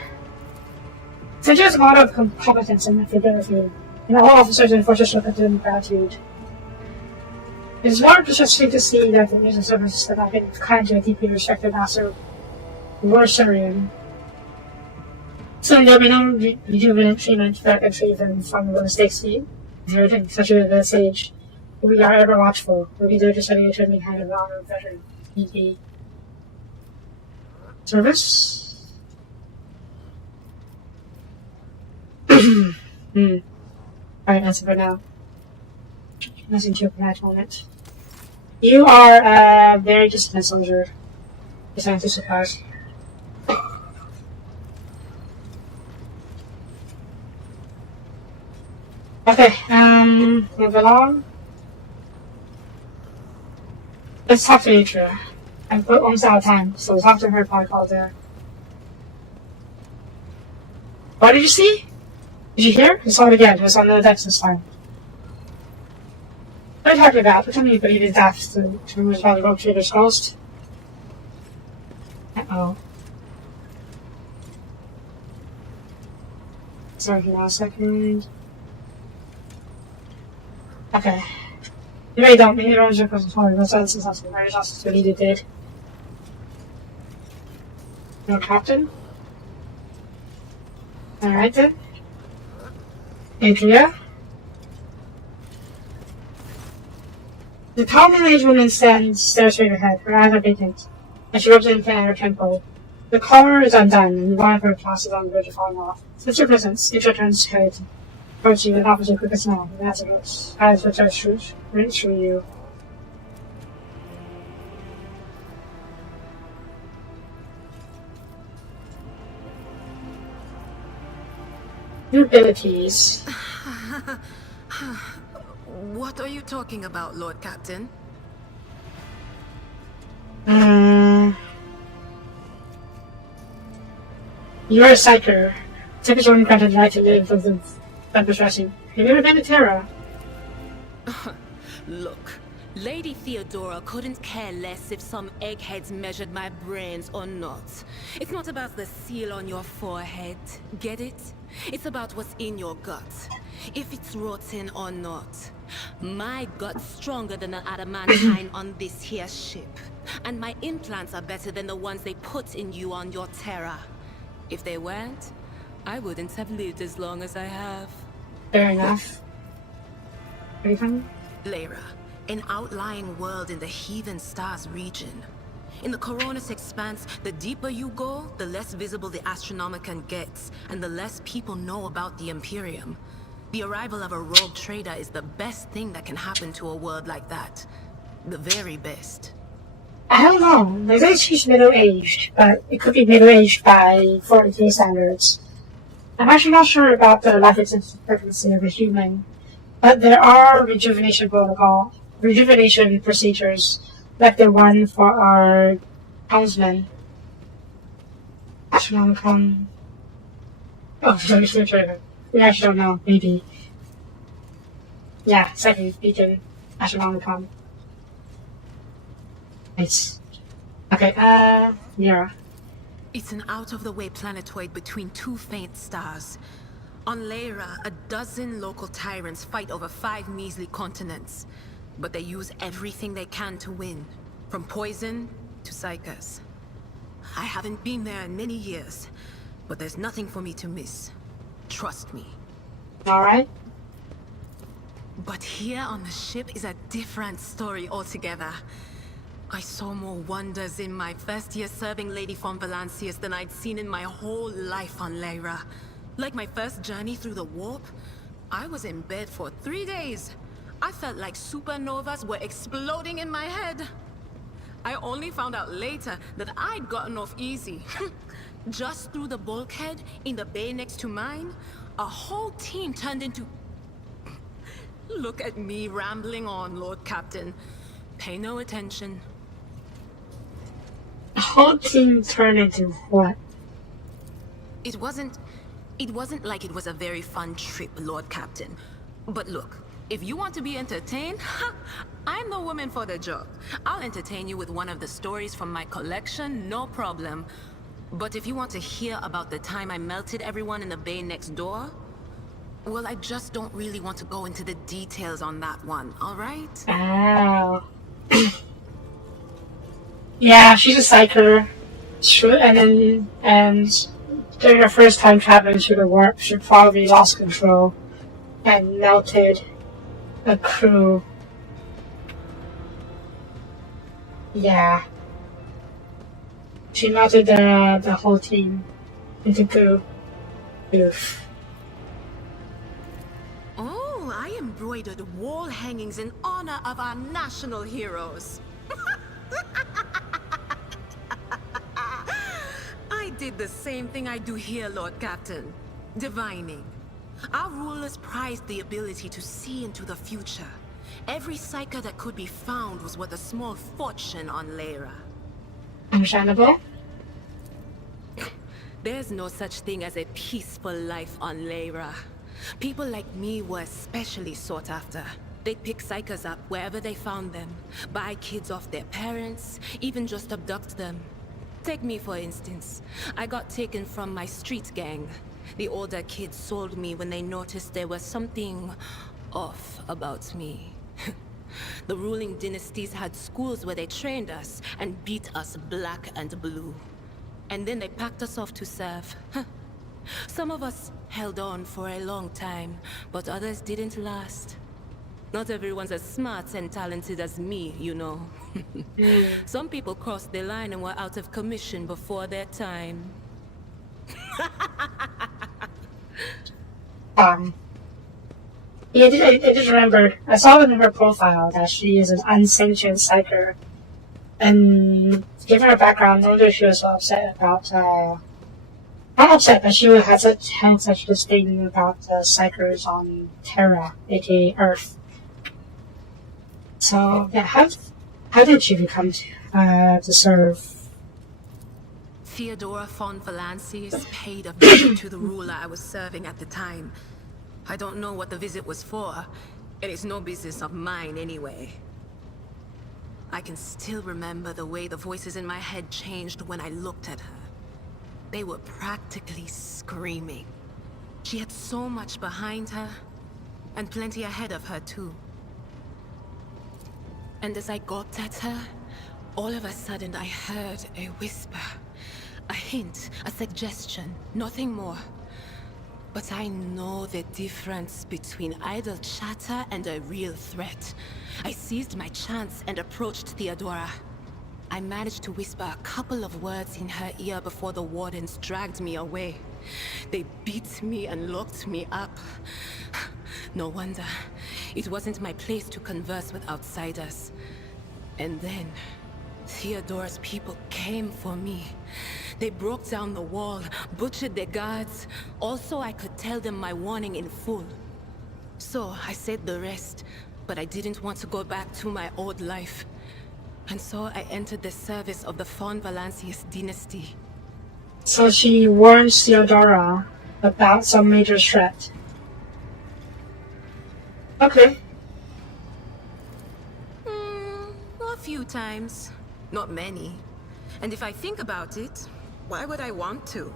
Since there's a lot of competence and ability, and all officers and forces look at them with gratitude. It is more distressing to see that the news and services that have been kind to a deeply respected master were Syrian. Soon there'll be no rejuvenant treatment that can save them from the mistakes we inherited, such as this age. We are ever watchful. We'll be there to study a turning hand of honor veteran. E.P. Service? Alright, that's it for now. Nothing to open that moment. You are a very disciplined soldier. Just not too surprised. Okay, move along. Let's talk to Nitra. I'm almost out of time, so we'll talk to her probably call there. What did you see? Did you hear? I saw it again. It was on the decks this time. What are you talking about? Pretend you believe his death to remove all the rogue trader's ghost. Uh-oh. Sorry for now a second. Okay. You really don't mean your because sorry, that's something very just what he did. No captain? Alright then. Adria? The tall middle-aged woman stares straight ahead, her eyes are vacant, and she rubs an implant at her temple. The collar is undone, and one of her glasses on the verge of falling off. Since your presence, Adria turns her head towards you and offers a quick smile, and as it looks, eyes which are straight through you. Your abilities. What are you talking about, Lord Captain? You are a psyker. Typical one granted the right to live with the unpossessing. Have you ever been to Terra? Look, Lady Theodora couldn't care less if some eggheads measured my brains or not. It's not about the seal on your forehead, get it? It's about what's in your gut, if it's rotten or not. My gut's stronger than the adamantine on this here ship, and my implants are better than the ones they put in you on your Terra. If they weren't, I wouldn't have lived as long as I have. Fair enough. Are you coming? Lyra, an outlying world in the Heathen Stars region. In the Coronis Expanse, the deeper you go, the less visible the Astronomicon gets, and the less people know about the Imperium. The arrival of a rogue trader is the best thing that can happen to a world like that. The very best. I don't know. They say she's middle-aged, but it could be middle-aged by 40k standards. I'm actually not sure about the life expectancy of a human, but there are rejuvenation procedures, like the one for our helmsman. Astronomicon. Oh, sorry. We actually don't know. Maybe. Yeah, second beacon. Astronomicon. Nice. Okay, yeah. It's an out-of-the-way planetoid between two faint stars. On Lyra, a dozen local tyrants fight over 5 measly continents. But they use everything they can to win, from poison to psychers. I haven't been there in many years, but there's nothing for me to miss. Trust me. Alright. But here on the ship is a different story altogether. I saw more wonders in my first year serving Lady von Valancius than I'd seen in my whole life on Lyra. Like my first journey through the warp, I was in bed for 3 days. I I felt like supernovas were exploding in my head. I only found out later that I'd gotten off easy. Just through the bulkhead in the bay next to mine, a whole team turned into... Look at me rambling on, Lord Captain. Pay no attention. The whole team turned into what? It wasn't like it was a very fun trip, Lord Captain. But look, if you want to be entertained, I'm the woman for the job. I'll entertain you with one of the stories from my collection, no problem. But if you want to hear about the time I melted everyone in the bay next door, well, I just don't really want to go into the details on that one, alright? Oh. Yeah, she's a psyker. And during her first time traveling through the warp, she probably lost control and melted a crew. Yeah. She melted the whole team into goo. Oof. Oh, I embroidered wall hangings in honor of our national heroes. I did the same thing I do here, Lord Captain. Divining. Our rulers prized the ability to see into the future. Every psyker that could be found was worth a small fortune on Lyra. Understandable. There's no such thing as a peaceful life on Lyra. People like me were especially sought after. They'd pick psychers up wherever they found them, buy kids off their parents, even just abduct them. Take me for instance. I got taken from my street gang. The older kids sold me when they noticed there was something off about me. The ruling dynasties had schools where they trained us and beat us black and blue. And then they packed us off to serve. Some of us held on for a long time, but others didn't last. Not everyone's as smart and talented as me, you know. Some people crossed the line and were out of commission before their time. Yeah, I just remember, I saw in her profile that she is an unsanctioned psyker. And given her background, no wonder she was so upset about, not upset, but she had such this thing about the psychers on Terra, aka Earth. So, yeah, how did she become to serve? Theodora von Valancius paid a visit to the ruler I was serving at the time. I don't know what the visit was for, and it's no business of mine anyway. I can still remember the way the voices in my head changed when I looked at her. They were practically screaming. She had so much behind her, and plenty ahead of her too. And as I gawped at her, all of a sudden I heard a whisper. A hint, a suggestion, nothing more. But I know the difference between idle chatter and a real threat. I seized my chance and approached Theodora. I managed to whisper a couple of words in her ear before the wardens dragged me away. They beat me and locked me up. No wonder. It wasn't my place to converse with outsiders. And then, Theodora's people came for me. They broke down the wall, butchered their guards. Also, I could tell them my warning in full. So, I said the rest, but I didn't want to go back to my old life. And so, I entered the service of the von Valancius dynasty. So she warns Theodora about some major threat. Okay. A few times. Not many. And if I think about it, why would I want to?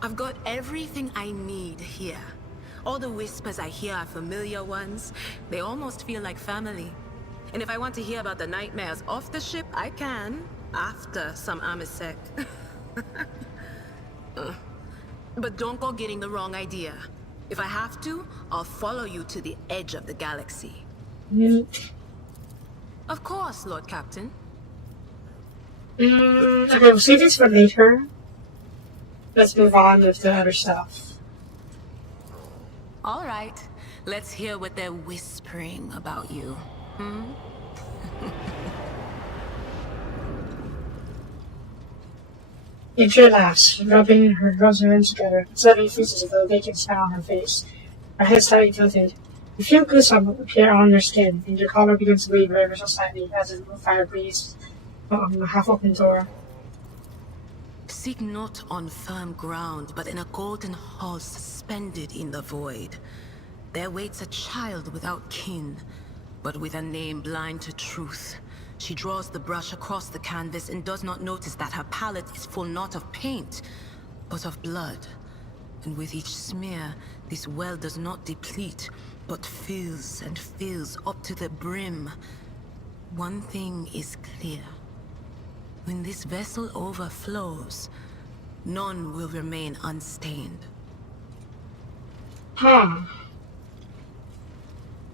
I've got everything I need here. All the whispers I hear are familiar ones. They almost feel like family. And if I want to hear about the nightmares off the ship, I can. After some Amasek. But don't go getting the wrong idea. If I have to, I'll follow you to the edge of the galaxy. Of course, Lord Captain. Okay, we'll save this for later. Let's move on with the other stuff. All right. Let's hear what they're whispering about you. Hmm? Adria laughs, rubbing her gloves and rings together. Suddenly freezes with a vacant smile on her face. Her head slightly tilted. You feel goosebumps appear on your skin, and your collar begins to wave ever so slightly as a fire breathes from a half-open door. Seek not on firm ground, but in a golden hall suspended in the void. There waits a child without kin, but with a name blind to truth. She draws the brush across the canvas and does not notice that her palette is full not of paint, but of blood. And with each smear, this well does not deplete, but fills and fills up to the brim. One thing is clear. When this vessel overflows, none will remain unstained.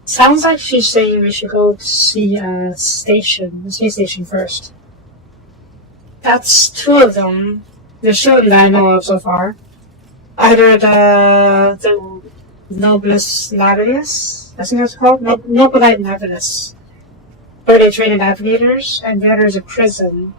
Sounds like she's saying we should go to see a station, the space station first. That's two of them. There's two of them that I know of so far. Either the Nobilis Labius, I think that's called, Nobilite Navitus, where they train navigators, and the other is a prison.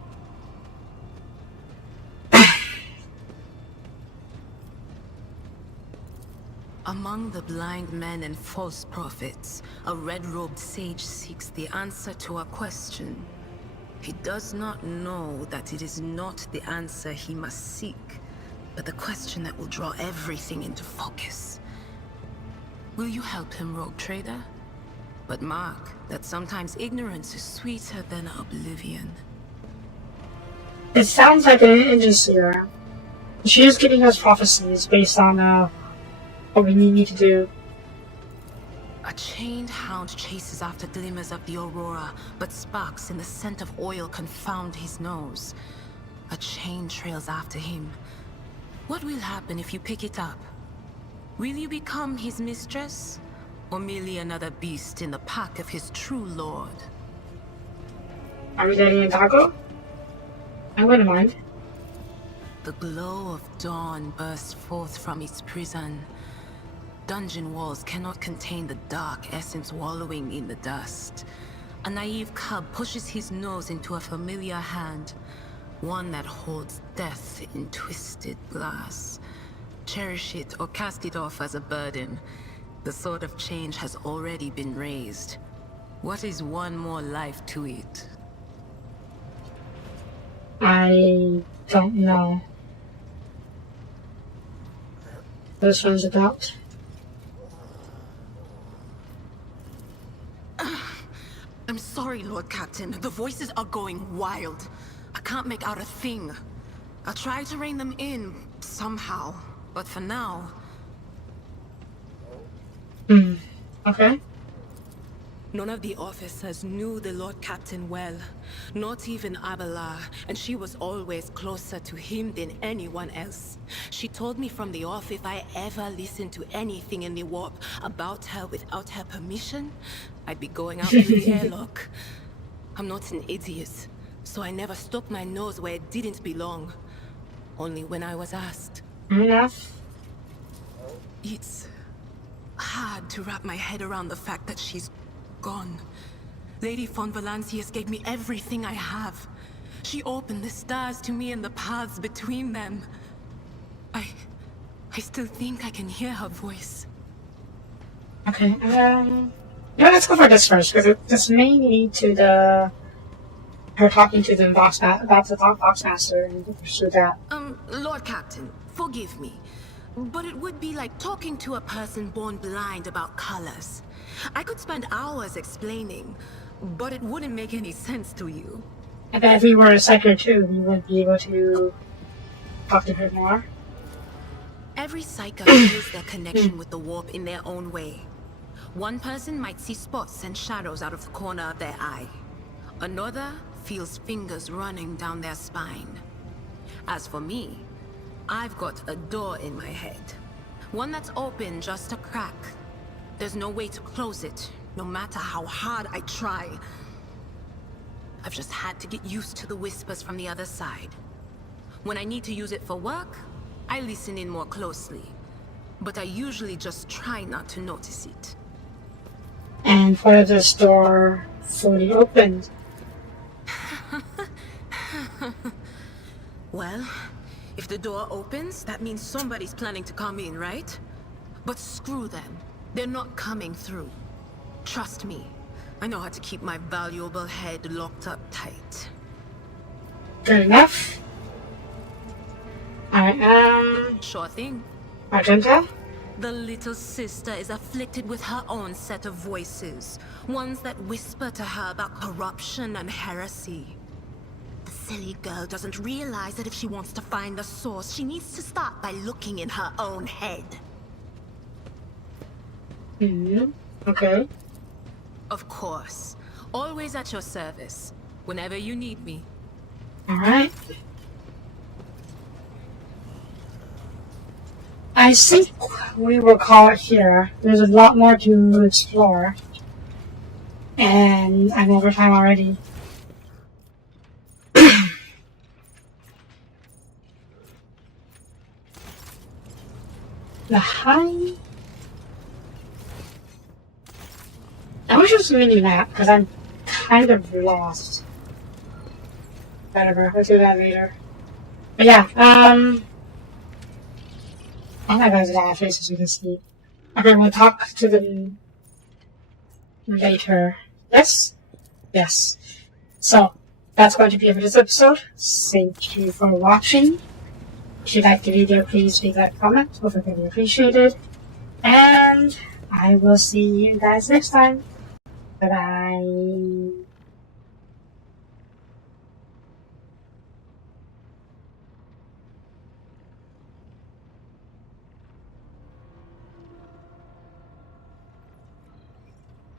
Among the blind men and false prophets, a red-robed sage seeks the answer to a question. He does not know that it is not the answer he must seek, but the question that will draw everything into focus. Will you help him, rogue trader? But mark that sometimes ignorance is sweeter than oblivion. It sounds like an agency there. She is giving us prophecies based on what we need to do. A chained hound chases after glimmers of the aurora, but sparks in the scent of oil confound his nose. A chain trails after him. What will happen if you pick it up? Will you become his mistress? Or merely another beast in the pack of his true lord? Are we getting a taco? I wouldn't mind. The glow of dawn bursts forth from its prison. Dungeon walls cannot contain the dark essence wallowing in the dust. A naive cub pushes his nose into a familiar hand, one that holds death in twisted glass. Cherish it or cast it off as a burden. The sword of change has already been raised. What is one more life to it? I don't know. This one's about. I'm sorry, Lord Captain. The voices are going wild. I can't make out a thing. I'll try to rein them in, somehow. But for now... Okay. None of the officers knew the Lord Captain well. Not even Abelard, and she was always closer to him than anyone else. She told me from the off if I ever listened to anything in the warp about her without her permission, I'd be going out through the airlock. I'm not an idiot, so I never stuck my nose where it didn't belong. Only when I was asked. Enough. It's hard to wrap my head around the fact that she's gone. Lady von Valancius gave me everything I have. She opened the stars to me and the paths between them. I still think I can hear her voice. Okay, yeah, let's go for this first, because this may lead to her talking to the box master and pursue that. Lord Captain, forgive me, but it would be like talking to a person born blind about colors. I could spend hours explaining, but it wouldn't make any sense to you. And if we were a psycho too, we would be able to talk to her more. Every psycho feels their connection with the warp in their own way. One person might see spots and shadows out of the corner of their eye. Another feels fingers running down their spine. As for me, I've got a door in my head. One that's open just a crack. There's no way to close it, no matter how hard I try. I've just had to get used to the whispers from the other side. When I need to use it for work, I listen in more closely. But I usually just try not to notice it. And what if this door fully opened? Well, if the door opens, that means somebody's planning to come in, right? But screw them. They're not coming through. Trust me. I know how to keep my valuable head locked up tight. Good enough. I am... Sure thing. Magenta? The little sister is afflicted with her own set of voices. Ones that whisper to her about corruption and heresy. The silly girl doesn't realize that if she wants to find the source, she needs to start by looking in her own head. Okay. Of course. Always at your service. Whenever you need me. Alright. I think we will call it here. There's a lot more to explore. And I'm over time already. The high... I wish it was really that, because I'm kind of lost. Whatever, we'll do that later. But yeah, oh my god, the faces you can see. Okay, we'll talk to them later. Yes? Yes. So, that's going to be it for this episode. Thank you for watching. If you liked the video, please leave that comment. Both would be appreciated. And I will see you guys next time. Bye-bye.